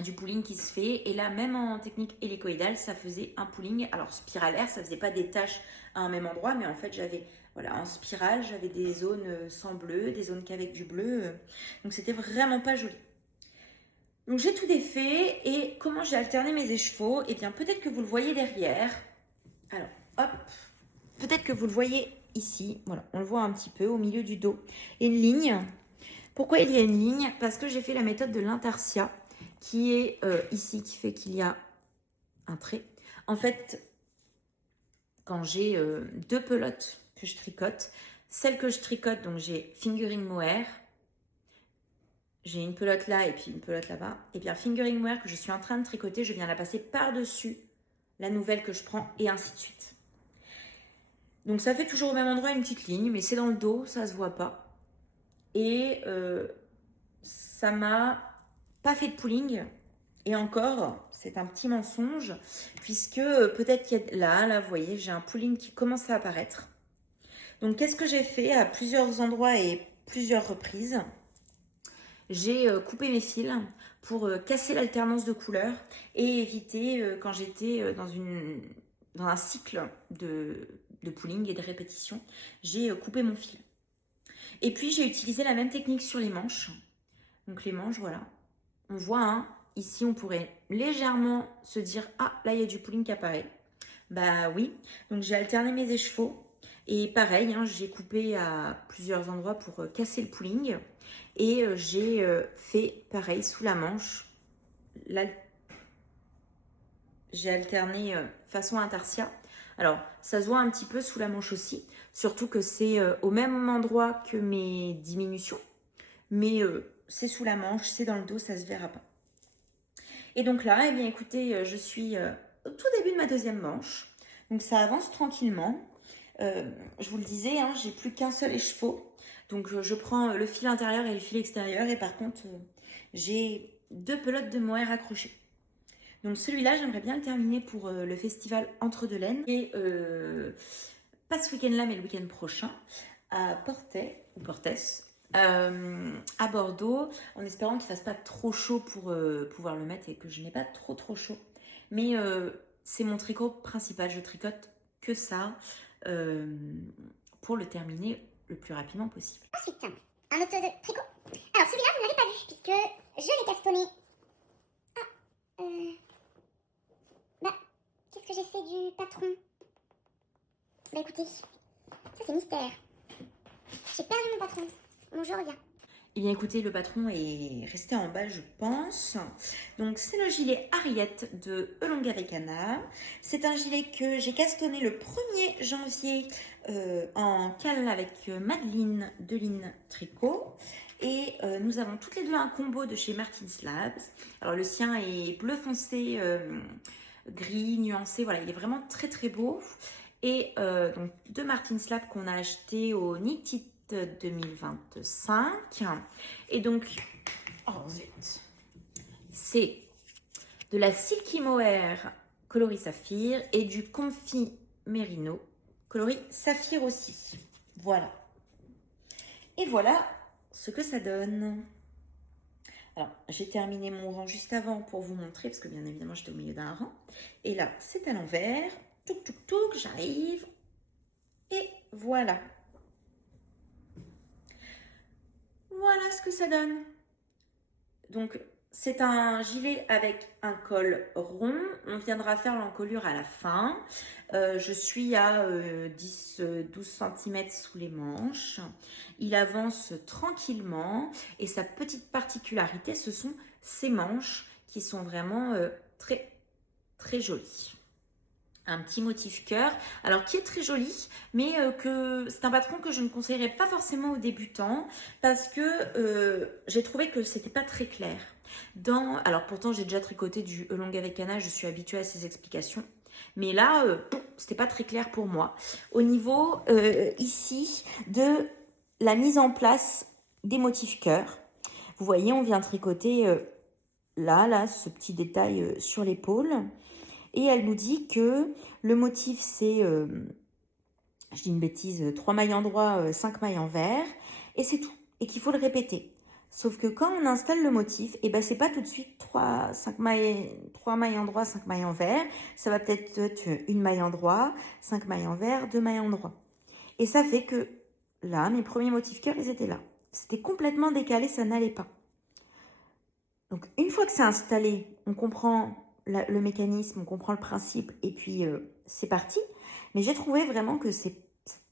du pulling qui se fait, et là même en technique hélicoïdale ça faisait un pulling, alors spiralaire, ça faisait pas des taches à un même endroit, mais en fait j'avais, voilà, en spirale j'avais des zones sans bleu, des zones qu'avec du bleu, donc c'était vraiment pas joli. Donc j'ai tout défait et comment j'ai alterné mes écheveaux? Eh bien peut-être que vous le voyez derrière. Alors hop, peut-être que vous le voyez ici. Voilà, on le voit un petit peu au milieu du dos. Et une ligne. Pourquoi il y a une ligne? Parce que j'ai fait la méthode de l'intarsia qui est ici, qui fait qu'il y a un trait. En fait, quand j'ai deux pelotes que je tricote, celle que je tricote, donc j'ai fingering mohair, j'ai une pelote là et puis une pelote là-bas, et bien fingering mohair que je suis en train de tricoter, je viens la passer par-dessus la nouvelle que je prends et ainsi de suite. Donc ça fait toujours au même endroit une petite ligne, mais c'est dans le dos, ça se voit pas. Et ça m'a pas fait de pooling. Et encore, c'est un petit mensonge, puisque peut-être qu'il y a là, vous voyez, j'ai un pooling qui commence à apparaître. Donc, qu'est-ce que j'ai fait à plusieurs endroits et plusieurs reprises? J'ai coupé mes fils pour casser l'alternance de couleurs et éviter, quand j'étais dans un cycle de pooling et de répétition, j'ai coupé mon fil. Et puis, j'ai utilisé la même technique sur les manches. Donc, les manches, voilà. On voit, hein, ici, on pourrait légèrement se dire « Ah, là, il y a du pooling qui apparaît. » Bah oui. Donc, j'ai alterné mes écheveaux. Et pareil, hein, j'ai coupé à plusieurs endroits pour casser le pooling. Et j'ai fait pareil sous la manche. Là, j'ai alterné façon intarsia. Alors, ça se voit un petit peu sous la manche aussi. Surtout que c'est au même endroit que mes diminutions. Mais c'est sous la manche, c'est dans le dos, ça ne se verra pas. Et donc là, eh bien écoutez, je suis au tout début de ma deuxième manche. Donc ça avance tranquillement. Je vous le disais, hein, j'ai plus qu'un seul écheveau. Donc je prends le fil intérieur et le fil extérieur. Et par contre, j'ai deux pelotes de mohair accrochées. Donc celui-là, j'aimerais bien le terminer pour le festival Entre deux laines. Et pas ce week-end-là, mais le week-end prochain, à Portet, ou Portes, à Bordeaux, en espérant qu'il ne fasse pas trop chaud pour pouvoir le mettre et que je n'ai pas trop chaud. Mais c'est mon tricot principal, je tricote que ça pour le terminer le plus rapidement possible. Ensuite, un autre tricot. Alors celui-là, vous ne l'avez pas vu puisque je l'ai castonné. Ah, bah, qu'est-ce que j'ai fait du patron? Bah écoutez, ça c'est mystère. J'ai perdu mon patron. Bon, je reviens. Eh bien écoutez, le patron est resté en bas, je pense. Donc c'est le gilet Harriet de Elonga Vecana. C'est un gilet que j'ai castonné le 1er janvier en cale avec Madeleine de Line Tricot. Et nous avons toutes les deux un combo de chez Martin's Labs. Alors le sien est bleu foncé, gris, nuancé. Voilà, il est vraiment très beau. Et donc de Martin's Labs qu'on a acheté au Knit It 2025. Et donc, oh zut, c'est de la Silky Mohair coloris saphir et du Comfy Merino coloris saphir aussi. Voilà. Et voilà ce que ça donne. Alors, j'ai terminé mon rang juste avant pour vous montrer, parce que bien évidemment, j'étais au milieu d'un rang. Et là, c'est à l'envers. Touc, j'arrive. Et voilà. Voilà ce que ça donne. Donc, c'est un gilet avec un col rond. On viendra faire l'encolure à la fin. Je suis à 10-12 cm sous les manches. Il avance tranquillement. Et sa petite particularité, ce sont ses manches qui sont vraiment très jolies. Un petit motif cœur, alors qui est très joli, mais que c'est un patron que je ne conseillerais pas forcément aux débutants parce que j'ai trouvé que c'était pas très clair. Alors pourtant j'ai déjà tricoté du Elonga Vecana, je suis habituée à ces explications, mais là c'était pas très clair pour moi. Au niveau ici de la mise en place des motifs cœur, vous voyez on vient tricoter là ce petit détail sur l'épaule. Et elle nous dit que le motif, c'est, je dis une bêtise, 3 mailles endroits, 5 mailles envers, et c'est tout. Et qu'il faut le répéter. Sauf que quand on installe le motif, et ben c'est pas tout de suite 3 mailles endroits, 5 mailles envers. Ça va peut-être être une maille endroit, 5 mailles envers, 2 mailles endroits. Et ça fait que là, mes premiers motifs cœur, ils étaient là. C'était complètement décalé, ça n'allait pas. Donc, une fois que c'est installé, on comprend le mécanisme, on comprend le principe, et puis c'est parti. Mais j'ai trouvé vraiment que cette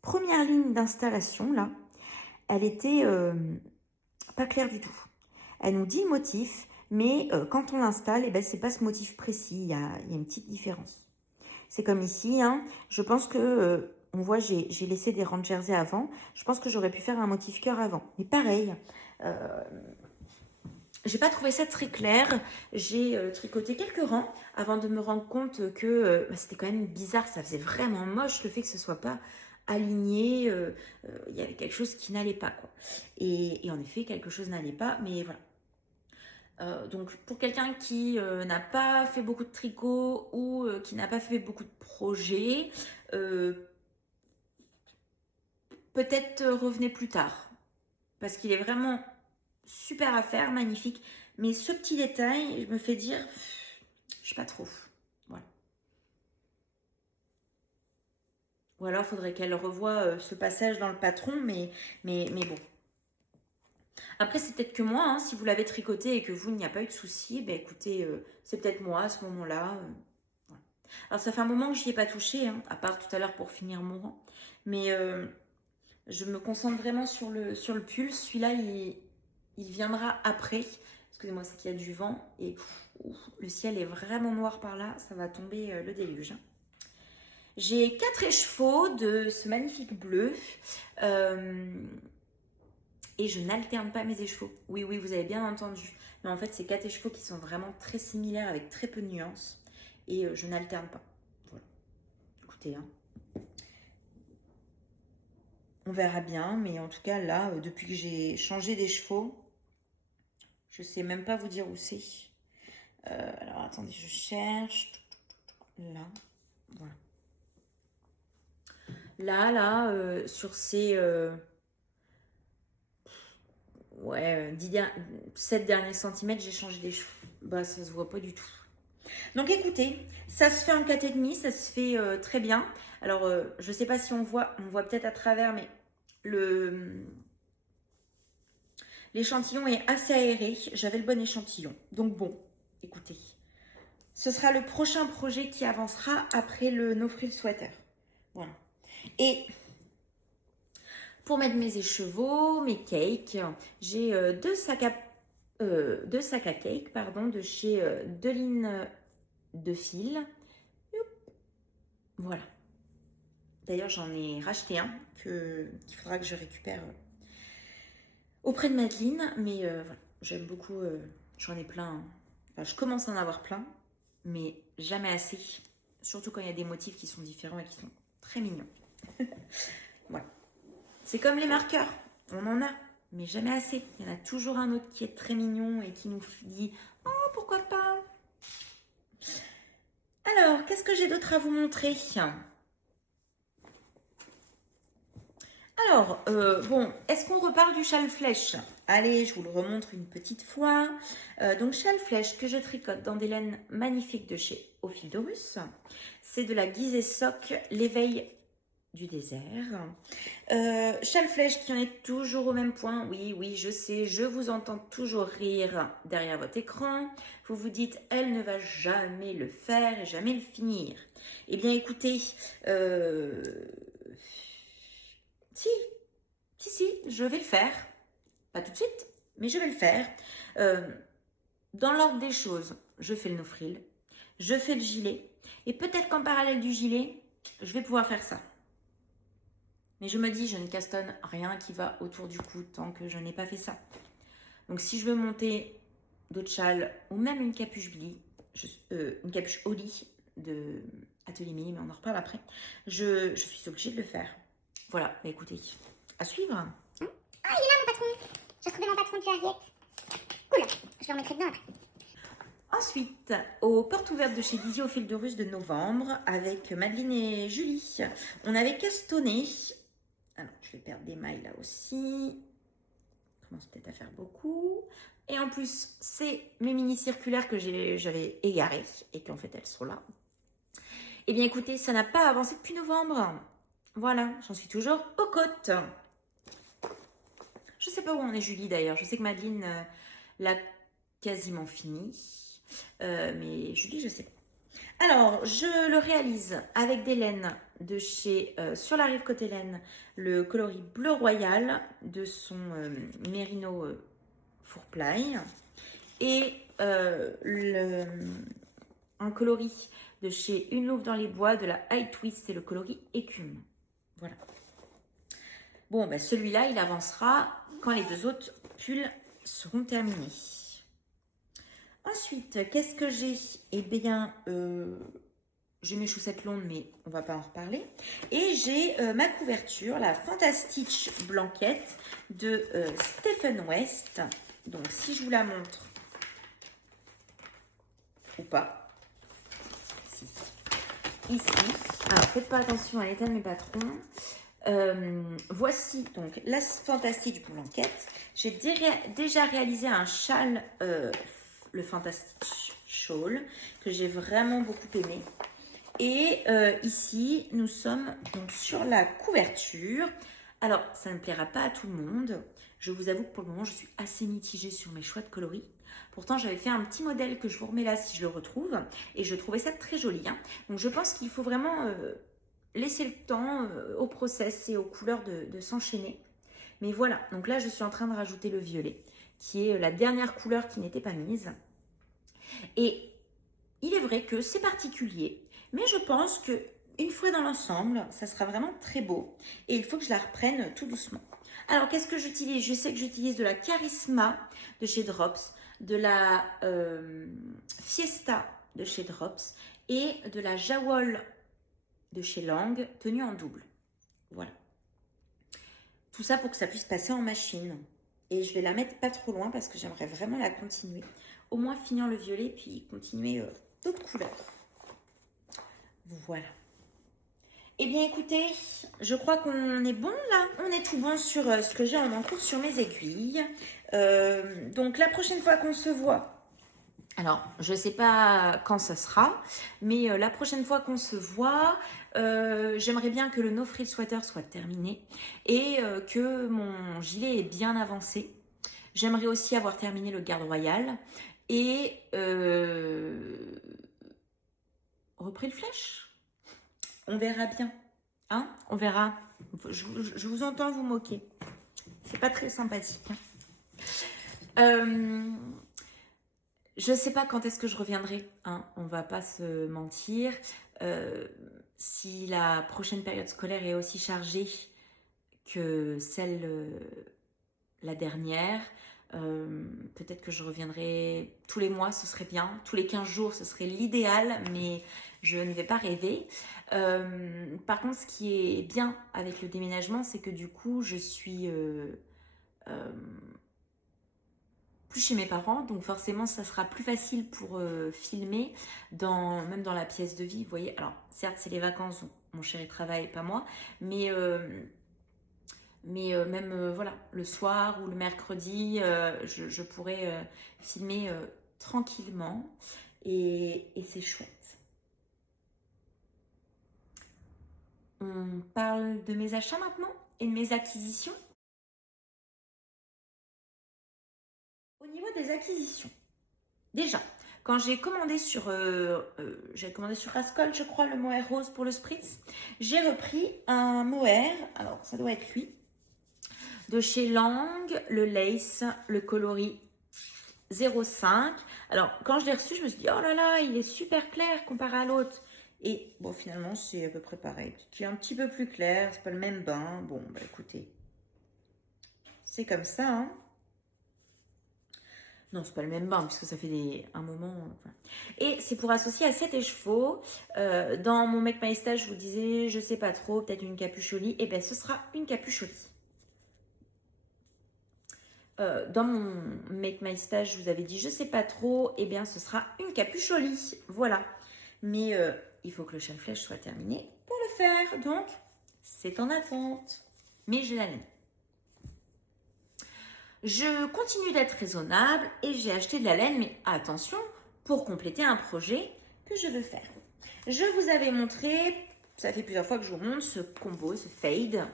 première ligne d'installation, là, elle était pas claire du tout. Elle nous dit le motif, mais quand on installe, eh ben, c'est pas ce motif précis, il y a une petite différence. C'est comme ici, hein, je pense que, on voit, j'ai laissé des rangs de jersey avant, je pense que j'aurais pu faire un motif cœur avant. Mais pareil, j'ai pas trouvé ça très clair. J'ai tricoté quelques rangs avant de me rendre compte que c'était quand même bizarre. Ça faisait vraiment moche le fait que ce soit pas aligné. Il y avait quelque chose qui n'allait pas, quoi. Et en effet, quelque chose n'allait pas. Mais voilà. Donc pour quelqu'un qui n'a pas fait beaucoup de tricot ou qui n'a pas fait beaucoup de projets, peut-être revenez plus tard. Parce qu'il est vraiment super à faire, magnifique. Mais ce petit détail, je me fais dire, je sais pas trop. Voilà. Ou alors, il faudrait qu'elle revoie ce passage dans le patron, mais bon. Après, c'est peut-être que moi, hein, si vous l'avez tricoté et que vous, il n'y a pas eu de souci, ben écoutez, c'est peut-être moi à ce moment-là. Voilà. Alors, ça fait un moment que je n'y ai pas touché, hein, à part tout à l'heure pour finir mon rang. Mais je me concentre vraiment sur le pull. Celui-là, il viendra après. Excusez-moi, c'est qu'il y a du vent et le ciel est vraiment noir par là. Ça va tomber le déluge. J'ai 4 écheveaux de ce magnifique bleu. Et je n'alterne pas mes écheveaux. Oui, oui, vous avez bien entendu. Mais en fait, c'est 4 écheveaux qui sont vraiment très similaires avec très peu de nuances. Et je n'alterne pas. Voilà. Écoutez, hein. On verra bien. Mais en tout cas, là, depuis que j'ai changé d'écheveau, je ne sais même pas vous dire où c'est. Alors, attendez, je cherche. Là. Voilà. Là, sur ces... 7 derniers centimètres, j'ai changé des cheveux. Bah, ça se voit pas du tout. Donc écoutez, ça se fait en 4,5, ça se fait très bien. Alors, je sais pas si on voit peut-être à travers, mais l'échantillon est assez aéré. J'avais le bon échantillon. Donc bon, écoutez, ce sera le prochain projet qui avancera après le No Frill Sweater. Voilà. Et pour mettre mes écheveaux, mes cakes, j'ai deux sacs à cake, pardon, de chez Deline de Fil. Voilà. D'ailleurs, j'en ai racheté un qu'il faudra que je récupère auprès de Madeleine. Mais voilà, j'aime beaucoup. J'en ai plein. Hein. Enfin, je commence à en avoir plein, mais jamais assez. Surtout quand il y a des motifs qui sont différents et qui sont très mignons. Voilà. C'est comme les marqueurs, on en a, mais jamais assez. Il y en a toujours un autre qui est très mignon et qui nous dit « Oh, pourquoi pas ?» Alors, qu'est-ce que j'ai d'autre à vous montrer ? Alors, bon, est-ce qu'on reparle du châle flèche ? Allez, je vous le remontre une petite fois. Donc, châle flèche que je tricote dans des laines magnifiques de chez Au Fil de Russe. C'est de la Guise et Sock, l'éveil du désert. Châle flèche qui en est toujours au même point. Oui, oui, je sais, je vous entends toujours rire derrière votre écran. Vous vous dites, elle ne va jamais le faire et jamais le finir. Eh bien, écoutez, si, je vais le faire. Pas tout de suite, mais je vais le faire. Dans l'ordre des choses, je fais le no frill, je fais le gilet, et peut-être qu'en parallèle du gilet, je vais pouvoir faire ça. Mais je me dis, je ne castonne rien qui va autour du cou tant que je n'ai pas fait ça. Donc si je veux monter d'autres châles ou même une capuche une capuche Oli de Atelier Mini, mais on en reparle après, je suis obligée de le faire. Voilà, bah écoutez, à suivre. Ah, il est là mon patron. J'ai retrouvé mon patron du Harriet. Cool, je le remettrai dedans après. Ensuite, aux portes ouvertes de chez Didier Au Fil de Russe de novembre, avec Madeleine et Julie, on avait castonné. Alors, je vais perdre des mailles là aussi. Je commence peut-être à faire beaucoup. Et en plus, c'est mes mini circulaires que j'avais égarées et qu'en fait, elles sont là. Eh bien, écoutez, ça n'a pas avancé depuis novembre. Voilà, j'en suis toujours aux côtes. Je sais pas où on est Julie d'ailleurs. Je sais que Madeleine l'a quasiment fini. Mais Julie, je sais pas. Alors, je le réalise avec des laines de chez Sur la Rive Côté Laine, le coloris bleu royal de son Merino Fourply. Et un coloris de chez Une Louve dans les Bois de la High Twist, c'est le coloris écume. Voilà. Bon, ben celui-là, il avancera quand les deux autres pulls seront terminés. Ensuite, qu'est-ce que j'ai? Eh bien, j'ai mes chaussettes longues, mais on va pas en reparler. Et j'ai ma couverture, la Fantastic Blanquette de Stephen West. Donc, si je vous la montre, ou pas, si. Ici, alors faites pas attention à l'état de mes patrons. Voici donc la Fantastic Blanquette. J'ai déjà réalisé un châle, le Fantastic Shawl, que j'ai vraiment beaucoup aimé. Et ici, nous sommes donc sur la couverture. Alors, ça ne plaira pas à tout le monde. Je vous avoue que pour le moment, je suis assez mitigée sur mes choix de coloris. Pourtant, j'avais fait un petit modèle que je vous remets là si je le retrouve. Et je trouvais ça très joli. Hein. Donc, je pense qu'il faut vraiment laisser le temps au process et aux couleurs de s'enchaîner. Mais voilà, donc là, je suis en train de rajouter le violet, qui est la dernière couleur qui n'était pas mise. Et il est vrai que c'est particulier, mais je pense que une fois dans l'ensemble, ça sera vraiment très beau. Et il faut que je la reprenne tout doucement. Alors, qu'est-ce que j'utilise? Je sais que j'utilise de la Charisma de chez Drops, de la Fiesta de chez Drops et de la Jawol de chez Lang, tenue en double. Voilà. Tout ça pour que ça puisse passer en machine. Et je vais la mettre pas trop loin parce que j'aimerais vraiment la continuer. Au moins finir le violet puis continuer d'autres couleurs. Voilà. Eh bien écoutez, je crois qu'on est bon là. On est tout bon sur ce que j'ai en encours sur mes aiguilles. Donc la prochaine fois qu'on se voit, alors je ne sais pas quand ça sera, mais la prochaine fois qu'on se voit, j'aimerais bien que le No Frill Sweater soit terminé et que mon gilet est bien avancé. J'aimerais aussi avoir terminé le garde royal et repris le flèche. On verra bien. Hein? On verra. Je vous entends vous moquer. C'est pas très sympathique. Hein. Je sais pas quand est-ce que je reviendrai. Hein? On va pas se mentir. Si la prochaine période scolaire est aussi chargée que celle la dernière, peut-être que je reviendrai tous les mois, ce serait bien. Tous les 15 jours, ce serait l'idéal, mais je ne vais pas rêver. Par contre, ce qui est bien avec le déménagement, c'est que du coup, je suis plus chez mes parents, donc forcément, ça sera plus facile pour filmer, même dans la pièce de vie. Vous voyez, alors certes, c'est les vacances, donc mon chéri travaille, pas moi, mais même voilà, le soir ou le mercredi, je pourrais filmer tranquillement et c'est chouette. On parle de mes achats maintenant et de mes acquisitions. Au niveau des acquisitions, déjà, quand j'ai commandé sur Rascol, je crois, le mohair rose pour le spritz, j'ai repris un mohair, alors ça doit être lui, de chez Lang, le lace, le coloris 05. Alors, quand je l'ai reçu, je me suis dit, oh là là, il est super clair comparé à l'autre. Et bon, finalement, c'est à peu près pareil. Il est un petit peu plus clair, c'est pas le même bain. Bon, bah écoutez, c'est comme ça, hein. Non, c'est pas le même bain, puisque ça fait un moment. Enfin. Et c'est pour associer à 7 écheveaux. Dans mon Make My Stage, je vous disais, je sais pas trop, peut-être une capuche au lit. Et bien, ce sera une capuche au lit. Dans mon Make My Stage, je vous avais dit, je sais pas trop. Et bien, ce sera une capuche au lit. Voilà. Mais il faut que le châle flèche soit terminé pour le faire. Donc, c'est en attente. Mais j'ai la laine. Je continue d'être raisonnable et j'ai acheté de la laine, mais attention, pour compléter un projet que je veux faire. Je vous avais montré, ça fait plusieurs fois que je vous montre ce combo, ce fade.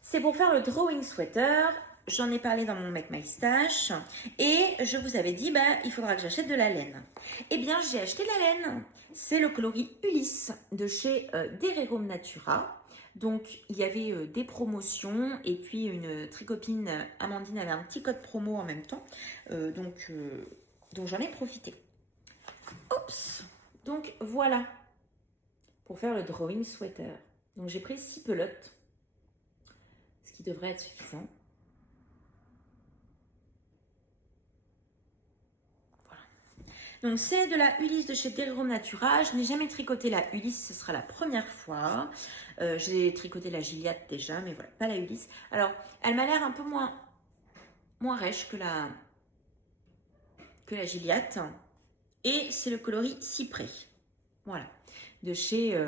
C'est pour faire le drawing sweater j'en ai parlé dans mon Make My Stash et je vous avais dit, il faudra que j'achète de la laine. Eh bien, j'ai acheté de la laine. C'est le coloris Ulysse de chez Derrerum Natura. Donc, il y avait des promotions et puis une tricopine, Amandine, avait un petit code promo en même temps. Donc j'en ai profité. Oups! Donc, voilà pour faire le drawing sweater. Donc, j'ai pris 6 pelotes, ce qui devrait être suffisant. Donc c'est de la Ulysse de chez Derrerum Natura. Je n'ai jamais tricoté la Ulysse, ce sera la première fois. J'ai tricoté la Gilliatt déjà, mais voilà, pas la Ulysse. Alors, elle m'a l'air un peu moins rêche que la Gilliatt. Et c'est le coloris Cyprès. Voilà, de chez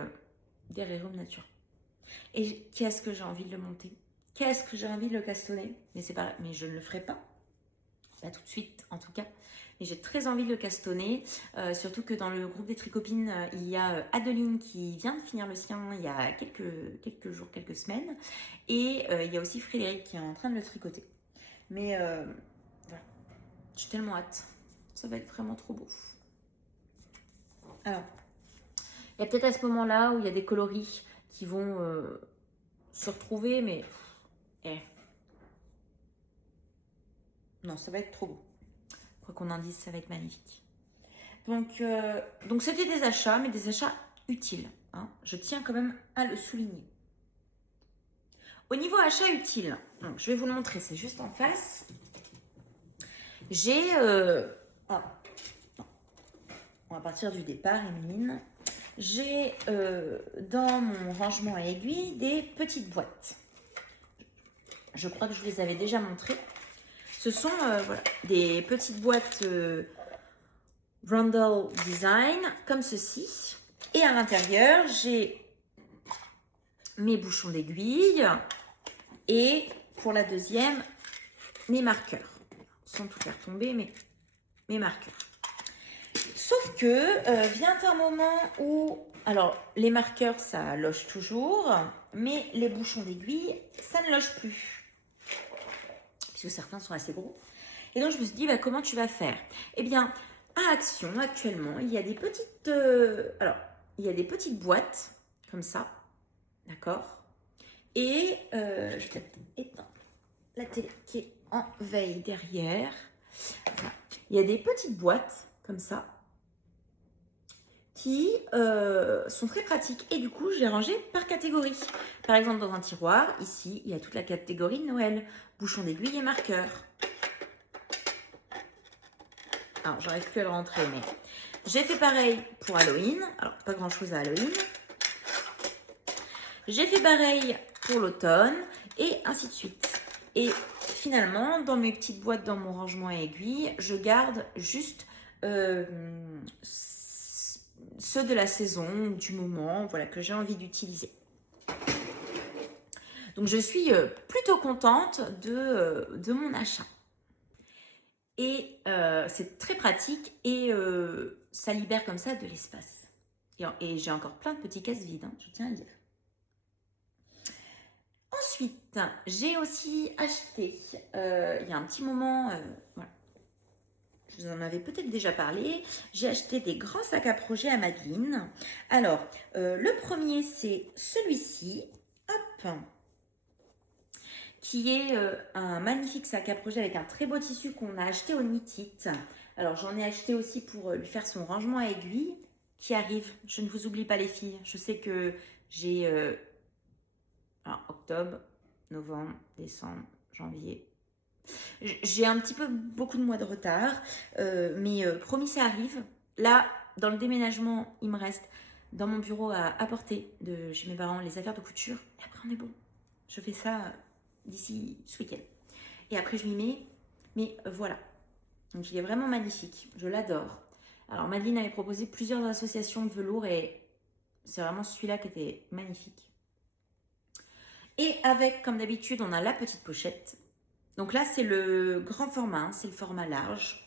Derrerum Natura. Et qu'est-ce que j'ai envie de le monter? Qu'est-ce que j'ai envie de le castonner? Mais je ne le ferai pas. Pas tout de suite, en tout cas. Et j'ai très envie de le castonner, surtout que dans le groupe des Tricopines, il y a Adeline qui vient de finir le sien il y a quelques jours, quelques semaines. Et il y a aussi Frédéric qui est en train de le tricoter. Mais voilà, j'ai tellement hâte. Ça va être vraiment trop beau. Alors, il y a peut-être à ce moment-là où il y a des coloris qui vont se retrouver, mais... Non, ça va être trop beau. Quoi qu'on en dise, ça va être magnifique. Donc c'était des achats, mais des achats utiles. Hein. Je tiens quand même à le souligner. Au niveau achat utile, donc je vais vous le montrer, c'est juste en face. J'ai... on va partir du départ, Emeline. J'ai dans mon rangement à aiguilles des petites boîtes. Je crois que je vous les avais déjà montrées. Ce sont voilà, des petites boîtes Rundle Design, comme ceci. Et à l'intérieur, j'ai mes bouchons d'aiguille. Et pour la deuxième, mes marqueurs. Sans tout faire tomber, mais mes marqueurs. Sauf que vient un moment où... Alors, les marqueurs, ça loge toujours. Mais les bouchons d'aiguille, ça ne loge plus. Puisque certains sont assez gros. Et donc, je me suis dit, comment tu vas faire? Eh bien, à Action, actuellement, il y a des petites... il y a des petites boîtes, comme ça, d'accord? Et je vais peut-être éteindre la télé qui est en veille derrière. Voilà. Il y a des petites boîtes, comme ça, qui sont très pratiques. Et du coup, je les rangées par catégorie. Par exemple, dans un tiroir, ici, il y a toute la catégorie de Noël. Bouchons d'aiguille et marqueurs. Alors, j'arrive plus à le rentrer, mais j'ai fait pareil pour Halloween. Alors, pas grand-chose à Halloween. J'ai fait pareil pour l'automne et ainsi de suite. Et finalement, dans mes petites boîtes, dans mon rangement à aiguilles, je garde juste ceux de la saison, du moment, voilà, que j'ai envie d'utiliser. Donc, je suis plutôt contente de mon achat. Et c'est très pratique et ça libère comme ça de l'espace. Et j'ai encore plein de petits cases vides, hein, je tiens à le dire. Ensuite, j'ai aussi acheté, il y a un petit moment, voilà, je vous en avais peut-être déjà parlé, j'ai acheté des grands sacs à projet à Madeleine. Alors, le premier, c'est celui-ci, hop, qui est un magnifique sac à projet avec un très beau tissu qu'on a acheté au Knit It. Alors, j'en ai acheté aussi pour lui faire son rangement à aiguilles qui arrive. Je ne vous oublie pas les filles. Je sais que j'ai octobre, novembre, décembre, janvier. J'ai un petit peu beaucoup de mois de retard, mais promis, ça arrive. Là, dans le déménagement, il me reste dans mon bureau à apporter de chez mes parents les affaires de couture. Et après, on est bon. Je fais ça d'ici ce week-end. Et après, je m'y mets. Mais voilà. Donc, il est vraiment magnifique. Je l'adore. Alors, Madeleine avait proposé plusieurs associations de velours et c'est vraiment celui-là qui était magnifique. Et avec, comme d'habitude, on a la petite pochette. Donc là, c'est le grand format, hein, c'est le format large.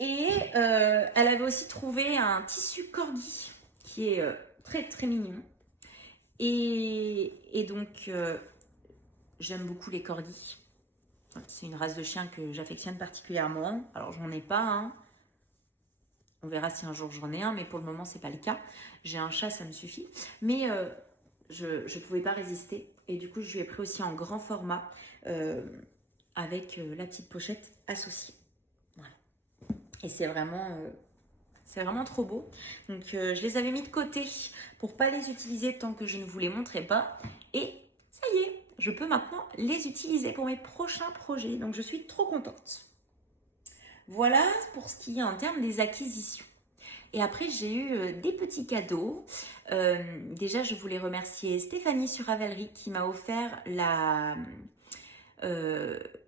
Et elle avait aussi trouvé un tissu corgi qui est très très mignon. Et donc, j'aime beaucoup les corgis. C'est une race de chien que j'affectionne particulièrement. Alors, j'en ai pas un. On verra si un jour j'en ai un, mais pour le moment, c'est pas le cas. J'ai un chat, ça me suffit. Mais je ne pouvais pas résister. Et du coup, je lui ai pris aussi en grand format avec la petite pochette associée. Voilà. Et c'est vraiment trop beau. Donc, je les avais mis de côté pour pas les utiliser tant que je ne vous les montrais pas. Et ça y est, je peux maintenant les utiliser pour mes prochains projets. Donc, je suis trop contente. Voilà pour ce qui est en termes des acquisitions. Et après, j'ai eu des petits cadeaux. Déjà, je voulais remercier Stéphanie sur Ravelry qui m'a offert la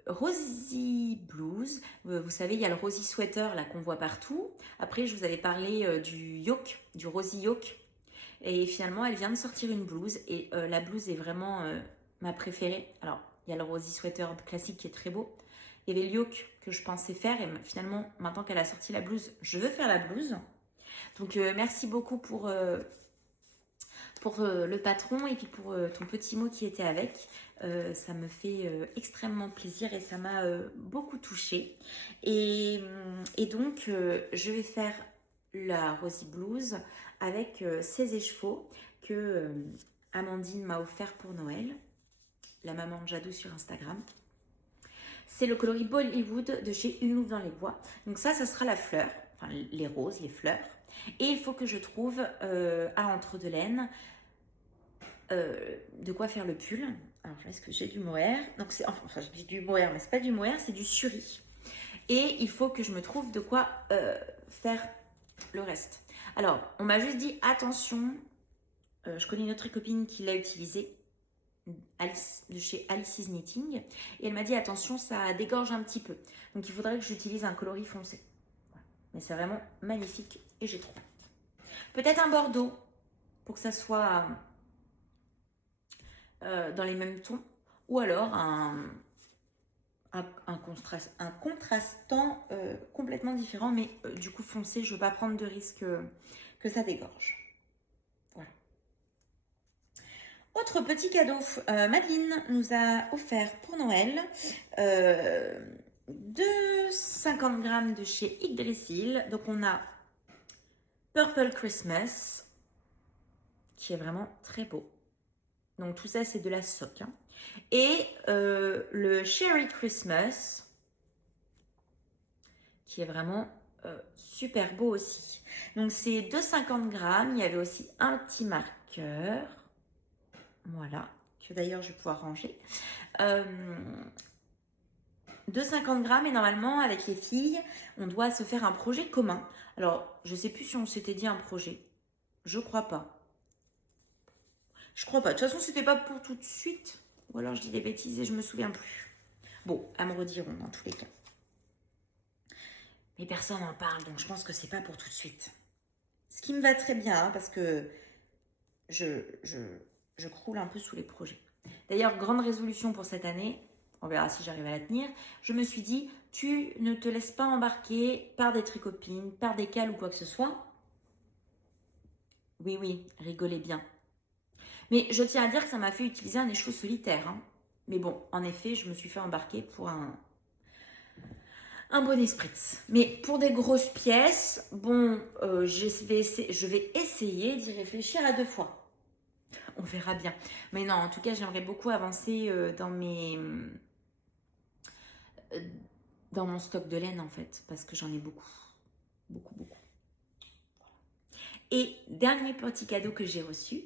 Rosy Blues. Vous savez, il y a le Rosy Sweater là qu'on voit partout. Après, je vous avais parlé du yoke, du Rosy Yoke. Et finalement, elle vient de sortir une blouse. Et la blouse est vraiment ma préférée. Alors, il y a le Rosy Sweater classique qui est très beau. Il y avait le yoke que je pensais faire. Et finalement, maintenant qu'elle a sorti la blouse, je veux faire la blouse. Donc, merci beaucoup pour le patron et puis pour ton petit mot qui était avec. Ça me fait extrêmement plaisir et ça m'a beaucoup touchée. Et donc, je vais faire la Rosy Blues avec ces écheveaux que Amandine m'a offert pour Noël, la maman de Jadou sur Instagram. C'est le coloris Bollywood de chez Une Louve dans les Bois. Donc ça sera la fleur, enfin les roses, les fleurs. Et il faut que je trouve à Entre-deux-Laines de quoi faire le pull. Alors, est-ce que j'ai du mohair? Donc, enfin, j'ai du mohair, mais c'est pas du mohair, c'est du suri. Et il faut que je me trouve de quoi faire le reste. Alors, on m'a juste dit, attention, je connais une autre copine qui l'a utilisé, Alice, de chez Alice's Knitting, et elle m'a dit, attention, ça dégorge un petit peu. Donc, il faudrait que j'utilise un coloris foncé. Voilà. Mais c'est vraiment magnifique et j'ai trop hâte. Peut-être un bordeaux, pour que ça soit dans les mêmes tons, ou alors un contrastant complètement différent, mais du coup foncé, je ne veux pas prendre de risque que ça dégorge. Voilà. Autre petit cadeau, Madeleine nous a offert pour Noël 50 grammes de chez Yggdrasil. Donc on a Purple Christmas, qui est vraiment très beau. Donc tout ça, c'est de la soque. Hein. Et le Cherry Christmas, qui est vraiment super beau aussi. Donc c'est 2,50 grammes. Il y avait aussi un petit marqueur. Voilà, que d'ailleurs je vais pouvoir ranger. 2,50 grammes et normalement, avec les filles, on doit se faire un projet commun. Alors, je ne sais plus si on s'était dit un projet. Je crois pas. Je crois pas. De toute façon, c'était pas pour tout de suite. Ou alors je dis des bêtises et je me souviens plus. Bon, elles me rediront dans tous les cas. Mais personne n'en parle, donc je pense que c'est pas pour tout de suite. Ce qui me va très bien, hein, parce que je croule un peu sous les projets. D'ailleurs, grande résolution pour cette année, on verra si j'arrive à la tenir. Je me suis dit, tu ne te laisses pas embarquer par des tricopines, par des cales ou quoi que ce soit. Oui, rigolez bien. Mais je tiens à dire que ça m'a fait utiliser un écheveau solitaire. Hein. Mais bon, en effet, je me suis fait embarquer pour un bonnet spritz. Mais pour des grosses pièces, bon, je vais essayer d'y réfléchir à 2 fois. On verra bien. Mais non, en tout cas, j'aimerais beaucoup avancer dans mon stock de laine, en fait, parce que j'en ai beaucoup. Beaucoup. Et dernier petit cadeau que j'ai reçu,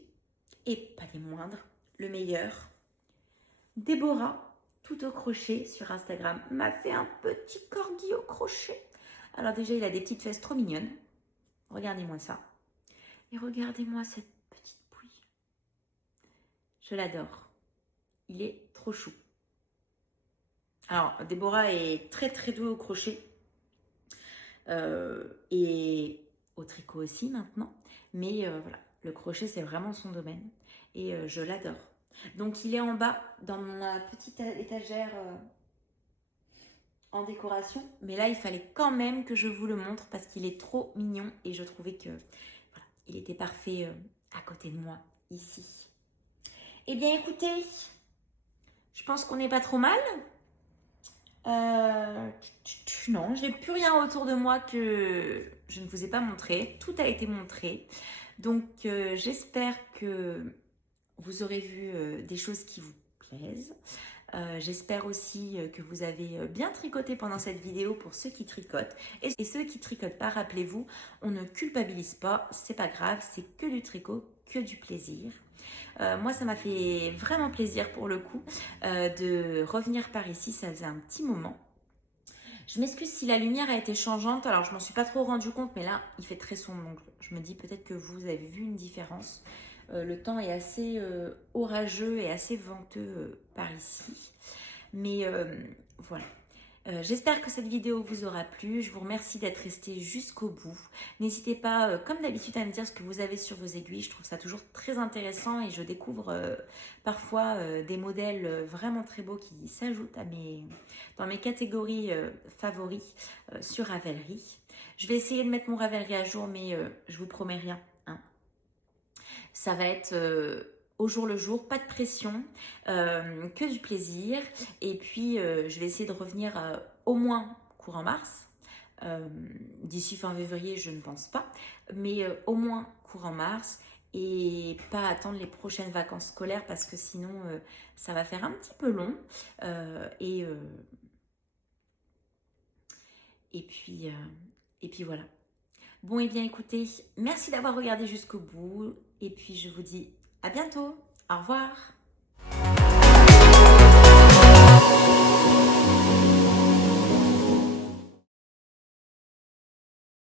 et pas des moindres, le meilleur, Déborah, tout au crochet sur Instagram, m'a fait un petit corgi au crochet. Alors déjà, il a des petites fesses trop mignonnes. Regardez-moi ça. Et regardez-moi cette petite pouille. Je l'adore. Il est trop chou. Alors, Déborah est très très douée au crochet. Et au tricot aussi maintenant. Mais voilà, le crochet, c'est vraiment son domaine. Et je l'adore. Donc, il est en bas dans ma petite étagère en décoration. Mais là, il fallait quand même que je vous le montre parce qu'il est trop mignon. Et je trouvais que voilà, il était parfait à côté de moi, ici. Eh bien, écoutez, je pense qu'on n'est pas trop mal. Non, je n'ai plus rien autour de moi que je ne vous ai pas montré. Tout a été montré. Donc, j'espère que vous aurez vu des choses qui vous plaisent. J'espère aussi que vous avez bien tricoté pendant cette vidéo pour ceux qui tricotent. Et ceux qui tricotent pas, rappelez-vous, on ne culpabilise pas, c'est pas grave, c'est que du tricot, que du plaisir. Moi, ça m'a fait vraiment plaisir pour le coup de revenir par ici, ça faisait un petit moment. Je m'excuse si la lumière a été changeante, alors je m'en suis pas trop rendu compte, mais là, il fait très sombre, donc je me dis peut-être que vous avez vu une différence. Le temps est assez orageux et assez venteux par ici. Mais voilà. J'espère que cette vidéo vous aura plu. Je vous remercie d'être resté jusqu'au bout. N'hésitez pas, comme d'habitude, à me dire ce que vous avez sur vos aiguilles. Je trouve ça toujours très intéressant et je découvre parfois des modèles vraiment très beaux qui s'ajoutent dans mes catégories favoris sur Ravelry. Je vais essayer de mettre mon Ravelry à jour, mais je vous promets rien, hein. Ça va être au jour le jour, pas de pression, que du plaisir. Et puis, je vais essayer de revenir au moins courant mars. D'ici fin février, je ne pense pas. Mais au moins courant mars. Et pas attendre les prochaines vacances scolaires parce que sinon, ça va faire un petit peu long. Et puis voilà. Bon, et bien écoutez, merci d'avoir regardé jusqu'au bout. Et puis je vous dis à bientôt. Au revoir.